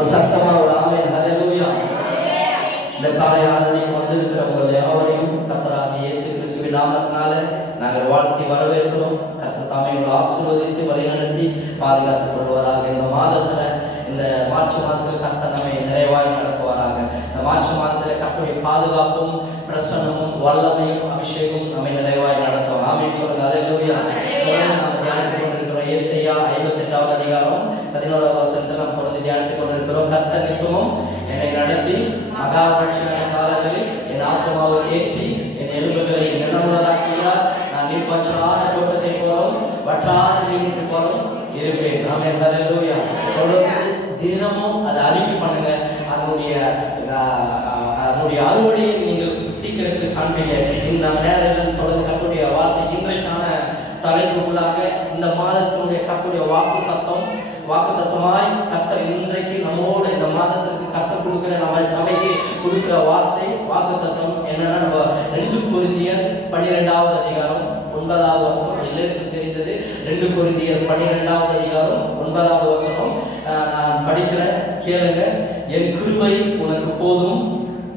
ஒரு சத்தமா ஒரு ஆமென் ஹல்லேலூயா. இந்த காலை ஆராதனைக்கு வந்திருக்கிற உங்கள் யாவரையும் கர்த்தராகிய இயேசு கிறிஸ்துவின் நாமத்தினால நாங்கள் வாழ்த்தி வரவேற்கிறோம். கர்த்தர் தாமே உங்களை ஆசீர்வதித்து வழிநடத்தி பாதுகாத்துக் கொள்வாராக. இந்த மாதத்துல இந்த மார்ச் மாதத்தில் கர்த்தர் நம்மை நிறைவாய் நடத்துவாராக. இந்த மார்ச் மாதத்தில் கர்த்தருடைய பாதுகாப்பும் பிரசன்னமும் வல்லமையும் அபிஷேகமும் நம்மை நிறைவாய் நடத்தும். ஆமென் சொல்லுங்க ஹல்லேலூயா. நாம் தியானித்துக் கொண்டிருக்கிறோம் ஏசாயா 58வது அதிகாரம் 11வது வசனத்தில் நாம் தொடர்ந்து தியானித்துக் கொண்டிருக்கிறோம். கர்த்தர் நித்தமும் என்னை நடத்தி மகா ரட்சணை காலங்களில் என் ஆத்மாவை ஏற்றி என் எலும்புகளை நிலமுள்ளதாக்குகிறார். நான் நீர்ப்பாய்ச்சலான தோட்டத்தை போலும் வற்றாத நீருக்கு போலும் இருப்பேன். ஆமென் ஹல்லேலூயா. தொடர்ந்து தினமும் அதை அறிக்கை பண்ணுங்க. அதனுடைய அறுவடையை நீங்கள் சீக்கிரத்தில் காண்பீங்க. இந்த நேரத்தில் தொடர்ந்து கர்த்தருடைய வார்த்தை இன்றைக்கான தலைப்புக்குள்ளாக இந்த மாதத்தினுடைய கர்த்தருடைய வாக்கு தத்துவமாய் கர்த்தர் இன்றைக்கு நம்மோடு இந்த மாதத்திற்கு கர்த்தர் கொடுக்கிற நம்ம சபைக்கு கொடுக்கிற வாக்கு தத்துவம் என்னன்னா, நம்ம 2 கொரிந்தியர் 12வது அதிகாரம் 9வது வசனம் எல்லாருக்கும் தெரிந்தது. 2 கொரிந்தியர் 12வது அதிகாரம் 9வது வசனம் நான் படிக்கிறேன், கேளுங்க. என் கிருபை உனக்கு போதும்,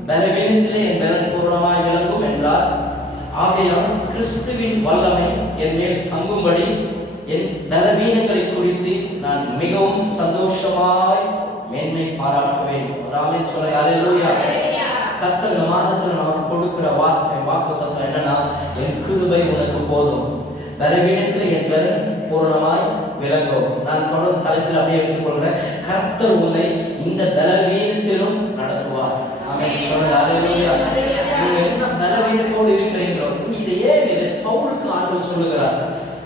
பலவீனத்திலே என் பலன் பூர்ணமாய் விளங்கும் என்றார். ஆகையால் கிறிஸ்துவின் வல்லமை என் மேல் தங்கும்படி என் பலவீனங்களை குறித்து நான் மிகவும் சந்தோஷமாய் மேன்மை பாராட்டுவேன். ஆமென் சொல்லுங்க ஹல்லேலூயா. கர்த்தர் இந்த மாதத்தில் நமக்கு கொடுக்கிற வாக்கு தத்துவம் என்னன்னா, என் கிருபை உனக்கு போதும், பலவீனத்தில் என் பலன் பூர்ணமாய் விளங்கும். நான் தொடர்ந்து தலைப்பில் அப்படியே எடுத்துக்கொள்கிறேன். கர்த்தர் உன்னை இந்த பலவீனத்திலும் நடத்துவார். ஆமென் சொல்லுங்க ஹல்லேலூயா. நீங்க என்ன பலவீனத்தோடு இருக்கிறீங்களோ, இதை ஏன் பவுலுக்கு ஆண்டவர் சொல்லுகிறார்.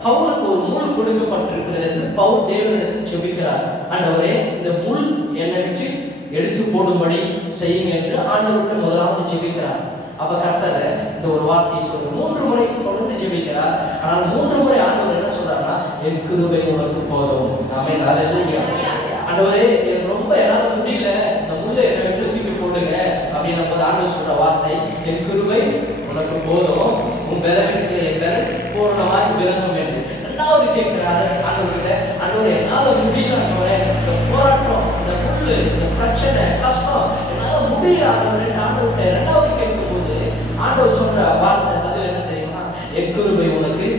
பவுலுக்கு ஒரு முள் கொடுக்கப்பட்டிருக்கிறது என்று பவுல் தேவனிடத்தில் ஜெபிக்கிறார். ஆண்டவரே, இந்த முள் என்னை விட்டு எடுத்து போடும்படி செய்யுங்க என்று ஆண்டவர்கிட்ட முதலாவது ஜெபிக்கிறார். அப்ப கர்த்தர் இந்த ஒரு வார்த்தையை சொல்ற 3 முறை தொடர்ந்து ஜெபிக்கிறார். ஆனால் 3 முறை ஆண்டவர் என்ன சொல்றாருன்னா, என் கிருபை உனக்கு போதும். ஆமென் ஹல்லேலூயா. ஆண்டவரே, எனக்கு ரொம்ப என்னால முடியல, இந்த முள்ளை என்னை விட்டு தூக்கி போடுங்க அப்படின்னு நம்ம ஆண்டவர் சொல்ற வார்த்தை, என் கிருபை உனக்கு போதும், உன் பலவீனத்தில் என் பலன் பூர்ணமாய் விளங்கும் என்று. 2வது கேட்கிறாரு ஆண்டவர்கிட்ட, ஆண்டவரே என்னால முடியல, ஆண்டவரே இந்த போராட்டம், இந்த முள்ளு, இந்த பிரச்சனை, கஷ்டம் என்னால முடியல ஆண்டவரே. ஆண்டவர்கிட்ட 2வது கேட்கும்போது ஆண்டவர் சொல்ற வார்த்தை பதில் என்ன தெரியுமா, என் கிருபை உனக்கு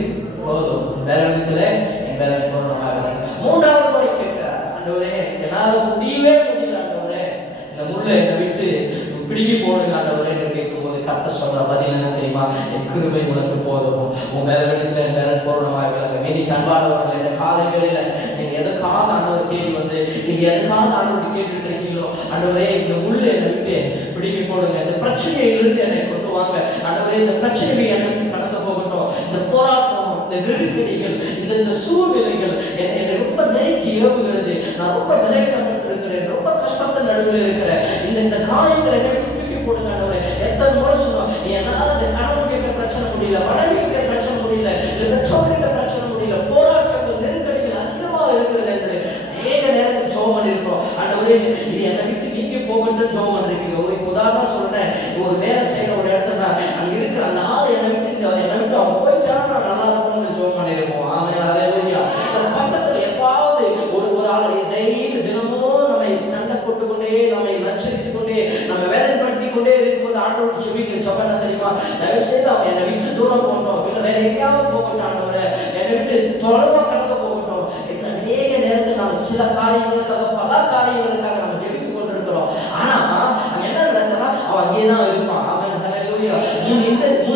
போதும், பலவீனத்தில் என் பலன் பூர்ணமாய் விளங்கும். 3வது முறை கேட்கிறார், ஆண்டவரே என்னால முடியவே முடியல ஆண்டவரே, இந்த முள்ளை என்னை விட்டு பிடிக்கி போடுங்க ஆண்டவரே என்று கேட்கும்போது கர்த்தர் சொல்ற பதில் என்ன தெரியுமா, என் கிருபை உனக்கு போதும், உன் பலவீனத்தில் என் பலன் பூர்ணமாய் விளங்கும். இன்னைக்கு அன்பானவர்கள், இந்த காலை வேளையில நீங்க எதுக்காக ஆண்டவர் தேடி வந்து நீங்க எதுக்காக ஆண்டவர் கேட்டுட்டு இருக்கீங்களோ, ஆண்டவரே இந்த முள்ளை என்னை விட்டு பிடிக்கி போடுங்க, இந்த பிரச்சனையிலிருந்து என்னை கொண்டு வாங்க ஆண்டவரே, இந்த பிரச்சனையை என்னை கடந்து போகட்டும், இந்த போராட்டம், இந்த நெருக்கடிகள், இந்த சூழ்நிலைகள் என்னை ரொம்ப நெருக்கி ஏவுகிறது, நான் ரொம்ப பலவீனப்பட்டு இருக்கிறேன், ரொம்ப கஷ்டத்தை நடுவில் இருக்கிறேன், இந்த காரியங்களை என்னை விட்டு தூக்கி போடுங்க ஆண்டவரே. எத்தனை முறை சொன்னோம், என்னால இந்த கணவன் கிட்ட பிரச்சனை முடியல, மனைவி கிட்ட பிரச்சனை முடியல, பெற்றோர் கிட்ட பிரச்சனை முடியல, போராட்டங்கள் நெருக்கடிகள் அதிகமா இருக்கிறது என்று அநேக நேரத்தில் ஜெபம் பண்ணிருக்கோம். ஆண்டவரே இது என்னை விட்டு நீங்க போகட்டும் ஜெபம் பண்றீங்க. உதாரணம் சொல்றேன், ஒரு வேலை செய்யற ஒரு இடத்துல அங்க இருக்கிற அந்த ஆள் என்னை விட்டு அவன் போயிட்டாலும் நான் நல்லா இருக்கும்னு ஜெபம் பண்ணிருப்போம். ஆமென் ஹல்லேலூயா. பக்கத்துல எப்பாவது ஒரு ஆளை டெய்லி தினமும் நம்மை சண்டை போட்டுக்கொண்டே, நம்மை நச்சரித்துக் கொண்டே, நம்ம வேதனைப்படுத்திக் கொண்டே இருக்கும்போது ஆண்டவர் ஜெபிக்கிற ஜெபம் என்ன தெரியுமா, தயவு செய்து அவன் என்னை விட்டு தூரம் போகட்டும், இல்லை வேற எங்கேயாவது போகட்டும் ஆண்டவரே, என்னை விட்டு தொலைவா கடந்து போகட்டும் என்று அநேக நேரத்தில் நம்ம சில காரியங்களுக்காக பல காரியங்களுக்காக நம்ம ஜெபித்துக் கொண்டிருக்கிறோம். ஆனா அங்க என்ன நடக்குதுன்னா, அவன் அங்கேதான் இருப்பான். ஆமென் ஹல்லேலூயா. முன்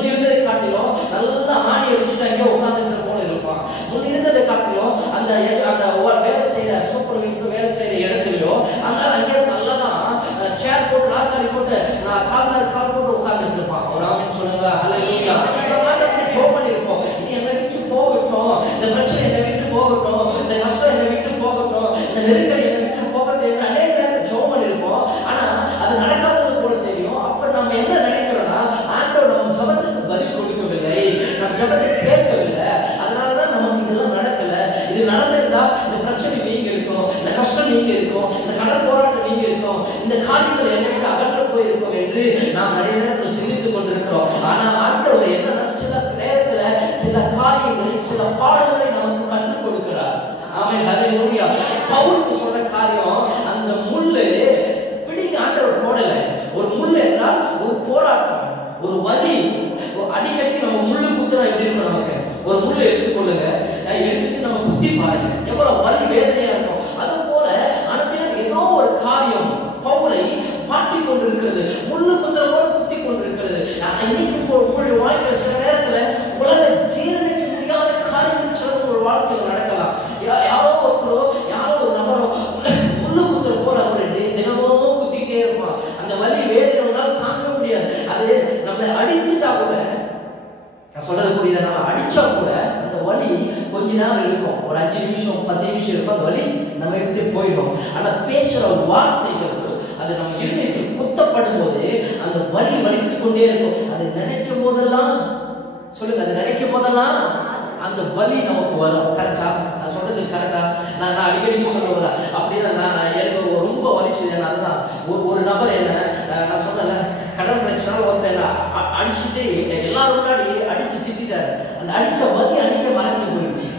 இருந்ததை காட்டிலும் நல்லா ஆணி அடிச்சுட்டு அங்கே உட்கார்ந்துட்டு போல இருப்பான். முன் இருந்ததை காட்டிலும் அந்த வேலை செய்யற சூப்பர்வைசர் வேலை செய்யற இடத்துலயோ அதனால அங்கே நல்லதான் சேர் போட்டு நாற்காலி போட்டு கால் போட்டு உட்கார்ந்துட்டு இருப்பான். ஒரு ஆமென் சொல்லுங்க ஹல்லேலூயா. ஜெபம் பண்ணிருப்போம், இது என்னை விட்டு போகட்டும், இந்த பிரச்சனை என்னை விட்டு போகட்டும், இந்த கஷ்டம் என்னை விட்டு போகட்டும், இந்த நெருக்கடி என்னை விட்டு போகட்டும் என்று அநேக நேரத்தில் ஜெபம் பண்ணிருப்போம். ஆனா அது நடக்காதது போல தெரியும். அப்ப நம்ம என்ன நினைக்கிறோம்னா, ஆண்டவர் நம்ம ஜெபத்துக்கு பதில் கொடுக்கவில்லை, நம்ம ஜெபத்தை கேட்கவில்லை, அதனாலதான் நமக்கு இதெல்லாம் நடக்கல. இது நடந்திருந்தா இந்த பிரச்சனை நீங்க இருக்கும், இந்த கஷ்டம் நீங்க இருக்கும், இந்த கடன் போராட்டம் நீங்க இருக்கும், இந்த காரியங்கள் என்னை விட்டு அகற்ற போயிருக்கும் என்று நாம் நிறைய நேரத்தில் சிந்தித்துக் கொண்டிருக்கிறோம். ஆனா ஆண்டவர் என்னன்னா, சில நேரத்துல சில காரியங்களை, சில பாடங்களை நமக்கு கற்றுக் கொடுக்கிறார். ஆமென் ஹல்லேலூயா. பவுலுக்கு சொன்ன காரியம், அந்த முள்ளு ஒரு முள்ளை எடுத்துக்கொள்ளுங்க, எடுத்துட்டு நம்ம குத்தி பாருங்க, எவ்வளவு வலி வேதனையா இருக்கும். அது போல அனுதினம் ஏதோ ஒரு காரியம் பவுலை மாட்டிக் கொண்டிருக்கிறது, முள்ளு குத்துற போல குத்தி கொண்டிருக்கிறது. இன்னைக்கு உங்களுடைய வாழ்க்கையில சில நேரத்துல உங்களால ஜீரணிக்க முடியாத காரியங்கள் சில ஒரு வாழ்க்கையில் நடக்கலாம். யாரோ ஒருத்தரோ யாரோ ஒரு நபரோ முள்ளு குத்துற போல அவருடைய தினமும் குத்திக்கிட்டே இருப்பான். அந்த வலி வேதனைனால தாங்க முடியாது. அது நம்மளை அடிச்சுட்டா கூட, நான் சொல்றது புரியுது, நம்ம அடிச்சா கூட அந்த வலி கொஞ்ச நேரம் இருக்கும், ஒரு 5 நிமிஷம் 10 நிமிஷம் இருக்கும், அந்த வலி நம்ம விட்டு போயிடும். ஆனா பேசுற வார்த்தைகள் அது நம்ம இருதயத்தில் குத்தப்படும் போது அந்த வலி வலித்துக் கொண்டே இருக்கும். அதை நினைக்கும் போதெல்லாம், சொல்லுங்க, அதை நினைக்கும் போதெல்லாம் அந்த வலி நமக்கு வரும். கரெக்டா? நான் சொல்றது கரெக்டா? நான் அடிக்கடி சொல்லுவேன், அப்படியே எனக்கு ரொம்ப வலிச்சது. அதுதான் ஒரு நபர் என்ன, நான் சொன்னல கடன் பிரச்சனை, ஒருத்தர் என்ன அடிச்சுட்டு எல்லாரும் முன்னாடி அடிச்சு திட்டாரு. அந்த அடிச்ச வலி அன்னைக்கு மறைஞ்சு போயிடுச்சு.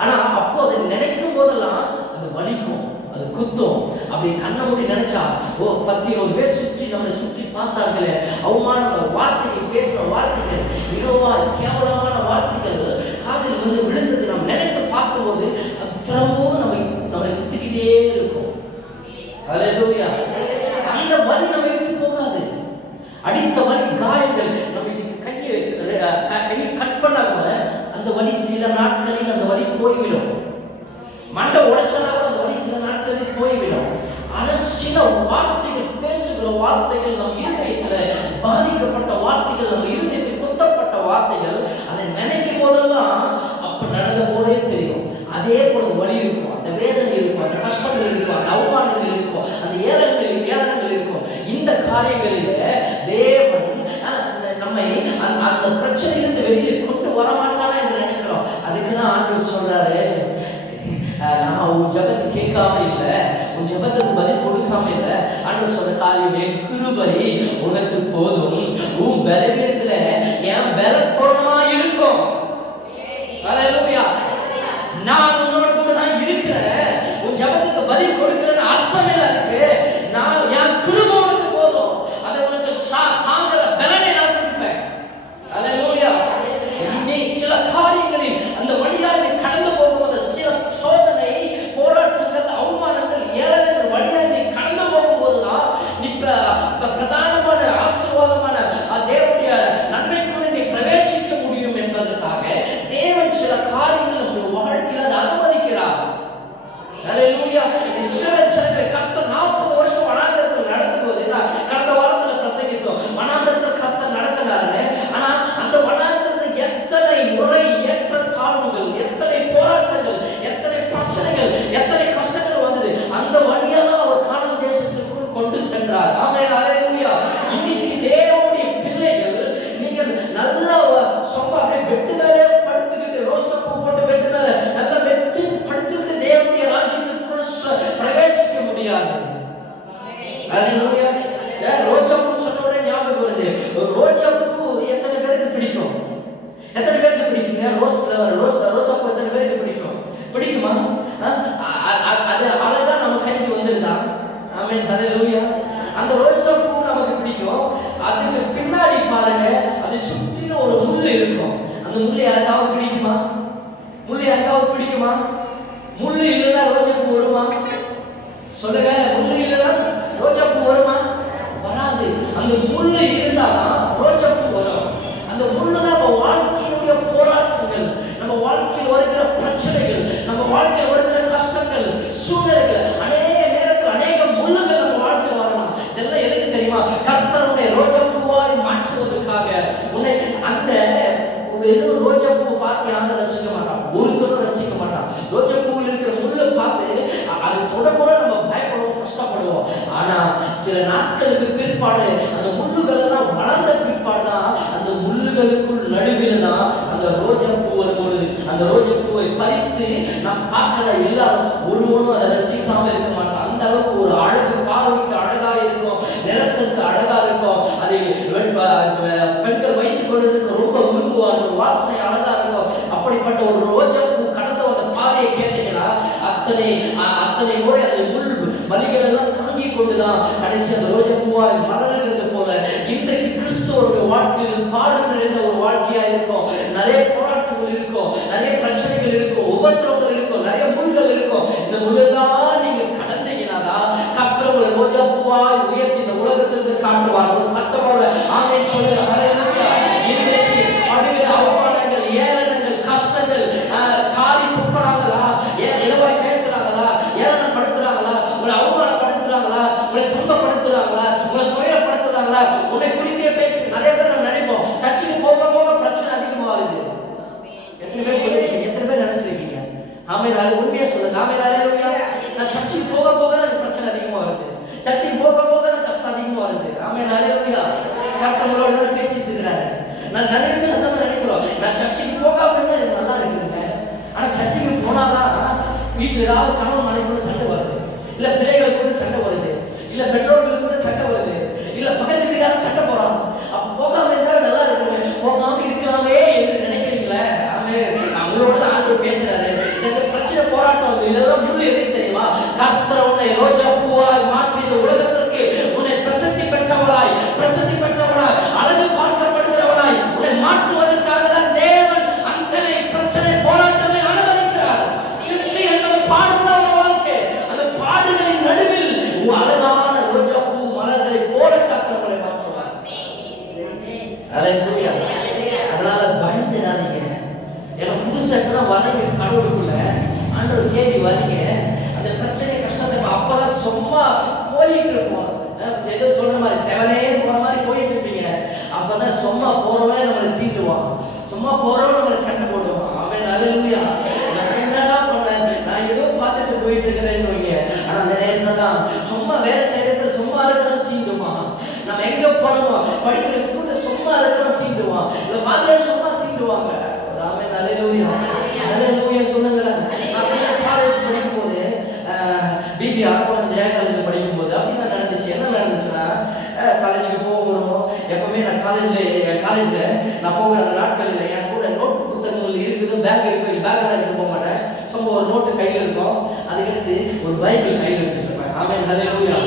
ஆனா அப்போ அதை நினைக்கும் போதெல்லாம் அது வலிக்கும், அது குத்தும். அப்படி கண்ணை மூடி நினைச்சா 10-20 பேர் சுற்றி நம்மளை சுற்றி பார்த்தார்களே, அவமான வார்த்தைகள், பேசுற வார்த்தைகள், மிகவும் கேவலமான வார்த்தைகள் காதில் வந்து விழுந்தது நம்ம நினைத்து பார்க்கும்போது அது திரும்பவும் நம்மளை குத்திக்கிட்டே இருக்கும். அல்லேலூயா. அந்த வலி நம்ம விட்டு போகாது. அடித்த வலி, காயங்கள், நம்ம கையை கட் பண்ண கூட அந்த வலி சில நாட்களில் அந்த வலி போய்விடும். மண்டை உடைச்சனா கூட அந்த வலி சில நாட்களில் போய்விடும். ஆனா சில வார்த்தைகள், பேசுகிற வார்த்தைகள், நம் இருதயத்துல பாதிக்கப்பட்ட வார்த்தைகள், நம்ம இருதயத்தில் குத்தப்பட்ட வார்த்தைகள், அதை நினைக்கும் போதெல்லாம் அப்ப நடந்த போலே தெரியும். அதே போல வலி இருக்கும், அந்த வேதனை இருக்கும், அந்த கஷ்டங்கள் இருக்கும், அந்த அவமானங்கள் இருக்கும், அந்த ஏளனங்கள் இருக்கும். இந்த காரியங்களில் தேவன் நம்மை அந்த பிரச்சனையிலிருந்து வெளியே கொண்டு வரமாட்டானா என்று நினைக்கிறோம். அதுக்குதான் ஆண்டவர் சொல்றாரு, நான் உன் ஜபத்தை கேட்காம இல்லை, உன் ஜபத்துக்கு பதில் கொடுக்காம இல்லை. ஆண்டவர் சொல்ற காரியம், என் கிருபை உனக்கு போதும், உன் பலவீனத்துல என் பலம் பூரணமா இருக்கும். அல்லேலூயா. நான் உன்னோட கூட தான் இருக்கிறேன், உன் ஜபத்துக்கு பதில் கொடுக்கிறேன்னு அர்த்தம் இல்லை. அதுக்கு நான் என் கிருபை உனக்கு போதும், அதை உனக்கு தாங்குற பலனை நான் கொடுப்பேன். அல்லேலூயா. நீ சில காரியங்களில் அந்த வழியாக கடந்து போகும்போது, சில சோதனை, போராட்டங்கள், அவமானங்கள், ஏளனங்கள் வழியாக நீ கடந்து போகும்போதுதான் நீ பிரதானமான ஆசீர்வாதமான தேவனுடைய நன்மைக்குள்ள நீ பிரவேசிக்க முடியும் என்பதற்காக தேவன் சில காரியங்கள் நம்முடைய வாழ்க்கையில் அனுமதிக்கிறார். அல்லேலூயா. இஸ்ரவேல் ஜனங்களை கர்த்தர் 40 வருஷம் வனாந்தரத்தில் நடத்தும்போது, கடந்த வாரத்தில் பிரசங்கித்தோம், வனாந்தரத்தில் கர்த்தர் நடத்தினாரு. ஆனா அந்த வனாந்தரத்தில் எத்தனை முறை ஏற்ற தாழ்வுகள், எத்தனை போராட்டங்கள், எத்தனை பிரச்சனைகள், எத்தனை கஷ்டங்கள் வந்தது. அந்த வழியாக அவர் கானான் தேசத்திற்குள் கொண்டு சென்றார். ஆமென். அல்லேலூயா. இன்னைக்கு தேவனுடைய பிள்ளைகள், நீங்கள் நல்ல சொம்ப பெட்டு மேலே படுத்துக்கிட்டு, ரோசப்பூ போட்டு பெட்டு மேல நல்ல வெற்றி படுத்துக்கிட்டு தேவனுடைய ராஜ்யத்திற்குள் பிரவேசிக்க முடியாது. அல்லேலூயா. ரோசப்பூ சொன்ன உடனே ஞாபகம் வருது, ரோஜாப்பூ எத்தனை பேருக்கு பிடிக்கும்? எத்தனை பேருக்கு பிடிக்குங்க? ரோசாப்பூ எத்தனை பேருக்கு பிடிக்கும்? பிடிக்குமா? அது அழகா நம்ம கைக்கு வந்துருந்தா, ஆமென். அல்லேலூயா. அந்த ரோசாப்பூ நமக்கு பிடிக்கும். அதுக்கு பின்னாடி பாருங்க, அது சுற்றிலும் ஒரு முள்ளு இருக்கும். அந்த முள்ளு யாருக்காவது பிடிக்குமா? முள்ளு யாருக்காவது பிடிக்குமா? முள்ளு இல்லைன்னா ரோஜாப்பூ வருமா? சொல்லுங்க. முள்ளு இல்லைன்னா ரோஜாப்பூ வருமா? வராது. அந்த முள்ளு இருந்தாதான் ரோஜாப்பூ வரும். அந்த முள்ளு தான் நம்ம வாழ்க்கையினுடைய போராட்டங்கள், நம்ம வாழ்க்கையில் வருகிற பிரச்சனைகள், நம்ம வாழ்க்கையில் வருகிற கஷ்டங்கள், சூழ்நிலைகள், அநேக நேரத்தில் அநேக முள்ளுகள் நம்ம வாழ்க்கையில் வரலாம். இதெல்லாம் எதுக்கு தெரியுமா? கர்த்தருடைய ரோஜாப்பூவாய் மாற்றுவதற்காக. உன்னை அந்த வெறும் ரோஜாப்பூ பார்த்து யாரும் ரசிக்க மாட்டான், ஒருத்தரும் ரசிக்க மாட்டான். ரோஜாப்பூவில் இருக்கிற முள்ளை பார்த்து அதை தொடக்கூட நம்ம பயப்படுவோம், கஷ்டப்படுவோம். ஆனா சில நாட்களுக்கு பிற்பாடு அந்த முள்ளுகள் எல்லாம் வளர்ந்த பிற்பாடுதான், அந்த முள்ளுகளுக்குள் நடுவில் தான் அந்த ரோஜாப்பூ வரும்பொழுது அந்த ரோஜாப்பூவை பறித்து நாம் பார்க்கிற எல்லாரும் ஒருவனும் அதை ரசிக்காம இருக்க மாட்டான். அந்த அளவுக்கு ஒரு அழகு, பார்வைக்கு அழகா இருக்கும், நிறத்துக்கு அழகா இருக்கும். அதை பெண்கள் வைத்துக் கொள்வதற்கு ரொம்ப விரும்புவார்கள், வாசனை அழகா இருக்கும். அப்படிப்பட்ட ஒரு ரோஜாப்பூ கடந்த அந்த பாதையை கேட்டீங்கன்னா அத்தனை முறை அந்த முள் வலிகள் எல்லாம் தாங்கி கொண்டுதான் கடைசி அந்த ரோஜாப்பூவாய் மலர்கிறது போல இன்றைக்கு கிறிஸ்துவோட வாழ்க்கையில் பாடு நிறைந்த ஒரு வாழ்க்கையா இருக்கும். நிறைய போராட்டங்கள் நிறைய பிரச்சனைகள் இருக்கும், உபத்திரவங்கள் இருக்கும், நிறைய முள்கள் இருக்கும். இந்த முள்ளெல்லாம் நீங்க கடந்தீங்கன்னா கர்த்தர் உங்களை ரோஜா பூவாய் உயர்த்தி இந்த உலகத்திற்கு காட்டுவார். ஒரு சத்தமோட ஆமென் சொல்லுங்க. ஹல்லேலூயா. இன்றைக்கு படுகிற அவமானங்கள், ஏளனங்கள், கஷ்டங்கள், காரி துப்புறாங்களா, இளவாய் பேசுறாங்களா, ஏளனப்படுத்துறாங்களா, உங்களை அவமானப்படுத்துறாங்களா, உங்களை துன்பப்படுத்துறாங்களா, உங்களை துயரப்படுத்துறாங்களா, உன்னை குறித்தே பேசி நிறைய பேர் நம்ம நினைப்போம் சர்ச்சுக்கு போக போக பிரச்சனை அதிகமாகுது. எத்தனை பேர் சொல்லிருக்கீங்க? எத்தனை பேர் நினைச்சிருக்கீங்க? ஆமென். அது உண்மையா சொல்லுங்க. ஆமென். ஹல்லேலூயா. நான் சர்ச்சுக்கு போக போக எனக்கு பிரச்சனை அதிகமா வருது, சர்ச்சுக்கு போக போக எனக்கு கஷ்டம் அதிகமா வருது. ஆமென். ஹல்லேலூயா. கர்த்தரோட பேசிட்டு இருக்கிறாரு. நான் நிறைய பேர் அதான் நினைக்கிறோம், நான் சர்ச்சுக்கு போகாம எனக்கு நல்லா இருக்குதுங்க. ஆனா சர்ச்சுக்கு போனாதான் வீட்டுல ஏதாவது கணவன் மனைவியோட சண்டை வருது, இல்ல பிள்ளைகளுக்கு கூட சண்டை வருது, இல்ல பெற்றோர்களுக்கு கூட சண்டை வருது, இல்ல பக்கத்து வீட்டுக்கார சண்டை போறாங்க. அப்ப போகாம இருந்தா நல்லா இருக்குங்க, போகாம இருக்கலாமே என்று நினைக்கிறீங்களே. ஆமென். அவங்களோட ஆண்டவர் பேசுறாரு. இந்த பிரச்சனை போராட்டம் வந்து இதெல்லாம் முள்ளு எதுக்கு தெரியுமா? கர்த்தர் உன்னை ரோஜா பூவாய் மாற்றி இந்த உலகத்திற்கு உன்னை பிரசித்தி பெற்றவளாய் அழகு பார்க்கப்படுகிறவளாய் உன்னை மாற்றுவதற்காக தான் தேவன் அத்தனை பிரச்சனை போராட்டங்களை அனுமதிக்கிறார். கிறிஸ்து என்பது பாடுகிற ஒரு வாழ்க்கை. அந்த பாடுகளின் நடுவில் அழகான ரோஜா பூ மலர்களை போல கர்த்தர் உன்னை மாற்றுவார். ஹல்லேலூயா. அதனால பயந்துடாதீங்க. ஏன்னா புதுசா வரீங்க கடவுளுக்குள்ள, ஆண்டவர் தேடி வரீங்க. அந்த பிரச்சனை கஷ்டத்தை அப்பதான் சும்மா போயிட்டு இருப்போம். ஏதோ சொல்ற மாதிரி செவனே போற மாதிரி போயிட்டு இருப்பீங்க. அப்பதான் சும்மா போறவன் நம்மளை சீட்டுவான், சும்மா போறவன் நம்மளை சண்டை போடுவான். அவன் ஹல்லேலூயா. நான் என்னடா பண்ணேன், நான் ஏதோ பார்த்துட்டு போயிட்டு இருக்கிறேன்னு வைங்க. ஆனா அந்த நேரத்துல தான் சும்மா வேலை செய்யறதுல சும்மா இருக்கிறவன் சீண்டுவான். நம்ம எங்க போனோம், படிக்கிற ஸ்கூல்ல சும்மா இருக்கிறவன் சீண்டுவான், இல்ல மாதிரி சும்மா சீண்டுவாங்க. ஆமென். ஹல்லேலூயா. ஹல்லேலூயா சொல்லுங்களேன். நான் காலேஜ் படிக்கும் போது பிபி அரக்கோணம் ஜெயா காலேஜில் படிக்கும் போது அப்படிதான் நடந்துச்சு. என்ன நடந்துச்சுன்னா, காலேஜுக்கு போகணும். எப்பவுமே நான் காலேஜில் நான் போகிற அந்த நாட்களில் என் கூட நோட்டு புத்தகங்கள் இருக்குது, பேக் இருக்கு, பேக்கில் எடுத்து போக மாட்டேன். சும்மா ஒரு நோட்டு கையில் இருக்கும், அதுக்கடுத்து ஒரு பைபிள் கையில் வச்சுருப்பேன். ஆமென். ஹல்லேலூயா.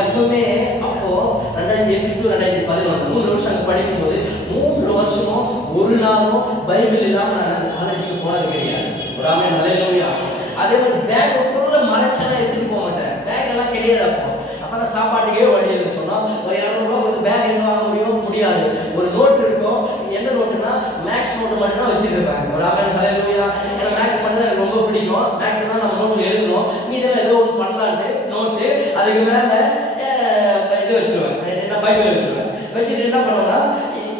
எப்பவுமே அப்போ 2008 to 2011 3 வருஷம் அங்கே படிக்கும்போது 3 வருஷமும் ஒரு நாளும் பைபிள் இல்லாமல் நான் அந்த காலேஜுக்கு போனது கிடையாது. ஒரு ஆமென். ஹல்லேலூயா. அதே மாதிரி பேக்குள்ள மறைச்செல்லாம் எடுத்துட்டு போக மாட்டேன். பேக் எல்லாம் கிடையாது. அப்போ நான் சாப்பாட்டுக்கே வழியில் சொன்னோம், ஒரு 200 ரூபா ஒரு பேக் எங்க வாங்க முடியாது. ஒரு நோட்டு இருக்கும், என்ன நோட்டுனா மேக்ஸ் நோட்டு மட்டும் தான் வச்சிருப்பேன். ஒரு ஆமென். ஹல்லேலூயா. ஏன்னா மேக்ஸ் பண்ண எனக்கு ரொம்ப பிடிக்கும். மேக்ஸ் தான் நம்ம நோட்டில் எழுதணும், மீதெல்லாம் ஏதோ ஒரு பண்ணலான்ட்டு நோட்டு, அதுக்கு மேலே இது வச்சிருவேன், என்ன பைபிள் வச்சிருவேன். வச்சுட்டு என்ன பண்ணுவோம்னா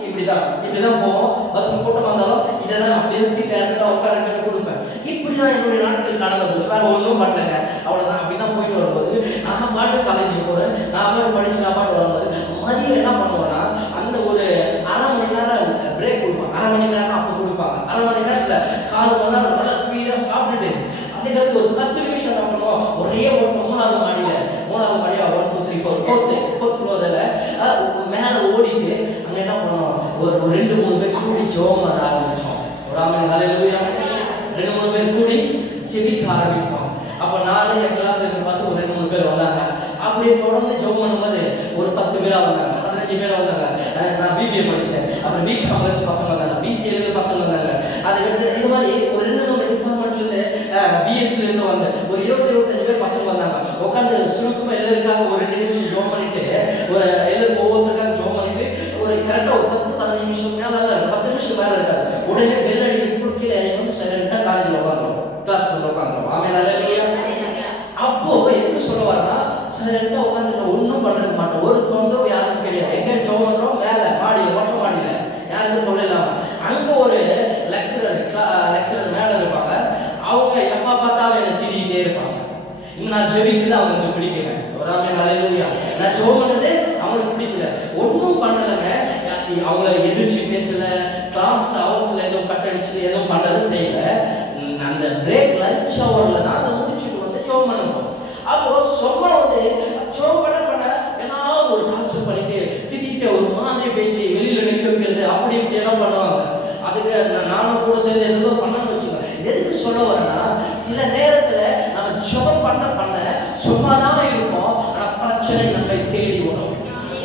இப்படிதான் போவோம். பஸ் கூட்டமாக இருந்தாலும் இதெல்லாம் அப்படியே சீட் உட்கார கொடுப்பேன். இப்படிதான் என்னுடைய நாட்கள் கடந்த போச்சு. வேற ஒன்றும் பண்ணலங்க, அவ்வளோதான். அப்படிதான் போயிட்டு வரும்போது நான் பாட்டு காலேஜுக்கு போகிறேன், நான் பாட்டு படிச்சு நான் பாட்டு வரும்போது மதியம் என்ன பண்ணுவேன்னா, அந்த ஒரு அரை மணி நேரம் பிரேக் கொடுப்பாங்க. அரை மணி நேரம் அப்போ கொடுப்பாங்க. அரை மணி நேரத்தில் 4 மணி நேரம் நல்லா ஸ்பீடாக சாப்பிட்டுட்டு அதுக்கடுத்து ஒரு 10 நிமிஷம் என்ன பண்ணுவோம், ஒரே ஓட்டம் 3வது மாடியா 1 2 3 4 4th ஃப்ளோரில் மேலே ஓடிட்டு அங்கே என்ன பண்ணுவோம், ஒரு 2-3 பேர் கூடி ஜெபம் பண்ண ஆரம்பிச்சோம். ஒரு ஆமென். ஹல்லேலூயா. 2-3 பேர் கூடி ஜெபிக்க ஆரம்பித்தோம். அப்போ நானும் என் கிளாஸ்ல இருக்க பசங்க 2-3 பேர் வந்தாங்க. அப்படியே தொடர்ந்து ஜெபம் பண்ணும்போது ஒரு 10 பேரா வந்தாங்க, 15 பேரா வந்தாங்க. நான் பிபிஏ படித்தேன். அப்புறம் பிகாம்ல இருந்து பசங்க வந்தாங்க, பிசிஏல இருந்து பசங்க வந்தாங்க. அதுக்கடுத்து இது மாதிரி ஒரு 2 டிபார்ட்மெண்ட்லேருந்து பிஎஸ்சில இருந்து வந்த ஒரு 20-25 பேர் பசங்க வந்தாங்க. உட்காந்து சுருக்கமாக எல்லாருக்காக ஒரு 2 நிமிஷம் ஜெபம் பண்ணிட்டு, ஒரு எல்லாரும் ஒவ்வொருத்தருக்காக ஜெபம் பண்ணிட்டு, ஒரு கரெக்டாக ஒரு 10-15 நிமிஷம் மேலே 10 நிமிஷம் மேலே இருக்காது. உடனே பெல் அடிக்கிறதுக்கு கீழே இறங்கி சைலண்டாக காலேஜில் உட்காந்துருவோம், கிளாஸ் ரூமில் உட்காந்துருவோம். ஆமென். ஹல்லேலூயா. அப்போ எதுக்கு சொல்ல வரனா, சைலண்டாக உட்காந்துட்டு ஒன்றும் பண்ணுறது மாட்டோம். ஒரு தொந்தரவு யாருக்கும் கிடையாது. எங்கே ஜெபம் பண்ணுறோம், மேலே மாடியில் மொட்டை மாடியில் யாருக்கும் தொல்லை இல்லாமல். அங்கே ஒரு லெக்சரர் மேலே இருப்பாங்க. அவங்க எப்போ பார்த்தாலும் என்ன சீடிக்கிட்டே இருப்பாங்க. நான் ஜெபிக்கிறது அவங்களுக்கு பிடிக்கல. ஒரு ஆமென். ஹல்லேலூயா. நான் ஜெபம் பண்ணுறது அவங்களுக்கு பிடிக்கல. ஒன்றும் பண்ணலைங்க, அவங்கள எதிர்த்து பேசல, கிளாஸ் ஹவர்ஸ்ல எதுவும் கட் அடிச்சு எதுவும் பண்ணல செய்யல. அந்த பிரேக் லஞ்ச் ஹவர்ல தான் அதை முடிச்சுட்டு வந்து ஜெபம் பண்ணுவோம். அப்போ சும்மா வந்து ஜெபம் பண்ண ஏதாவது ஒரு டார்ச்சர் பண்ணிட்டு திட்டிட்டு ஒரு மாதிரி பேசி வெளியில நிற்க வைக்கிறது, அப்படி இப்படி எல்லாம் பண்ணுவாங்க. அதுக்கு நானும் கூட சேர்ந்து ஏதோ பண்ணணும்னு வச்சுக்கோங்க. எதுக்கு சொல்ல வரேன்னா, சில நேரத்துல நம்ம ஜெபம் பண்ண சும்மாதான் இருப்போம், ஆனா பிரச்சனை நம்மை தேடி வரும்.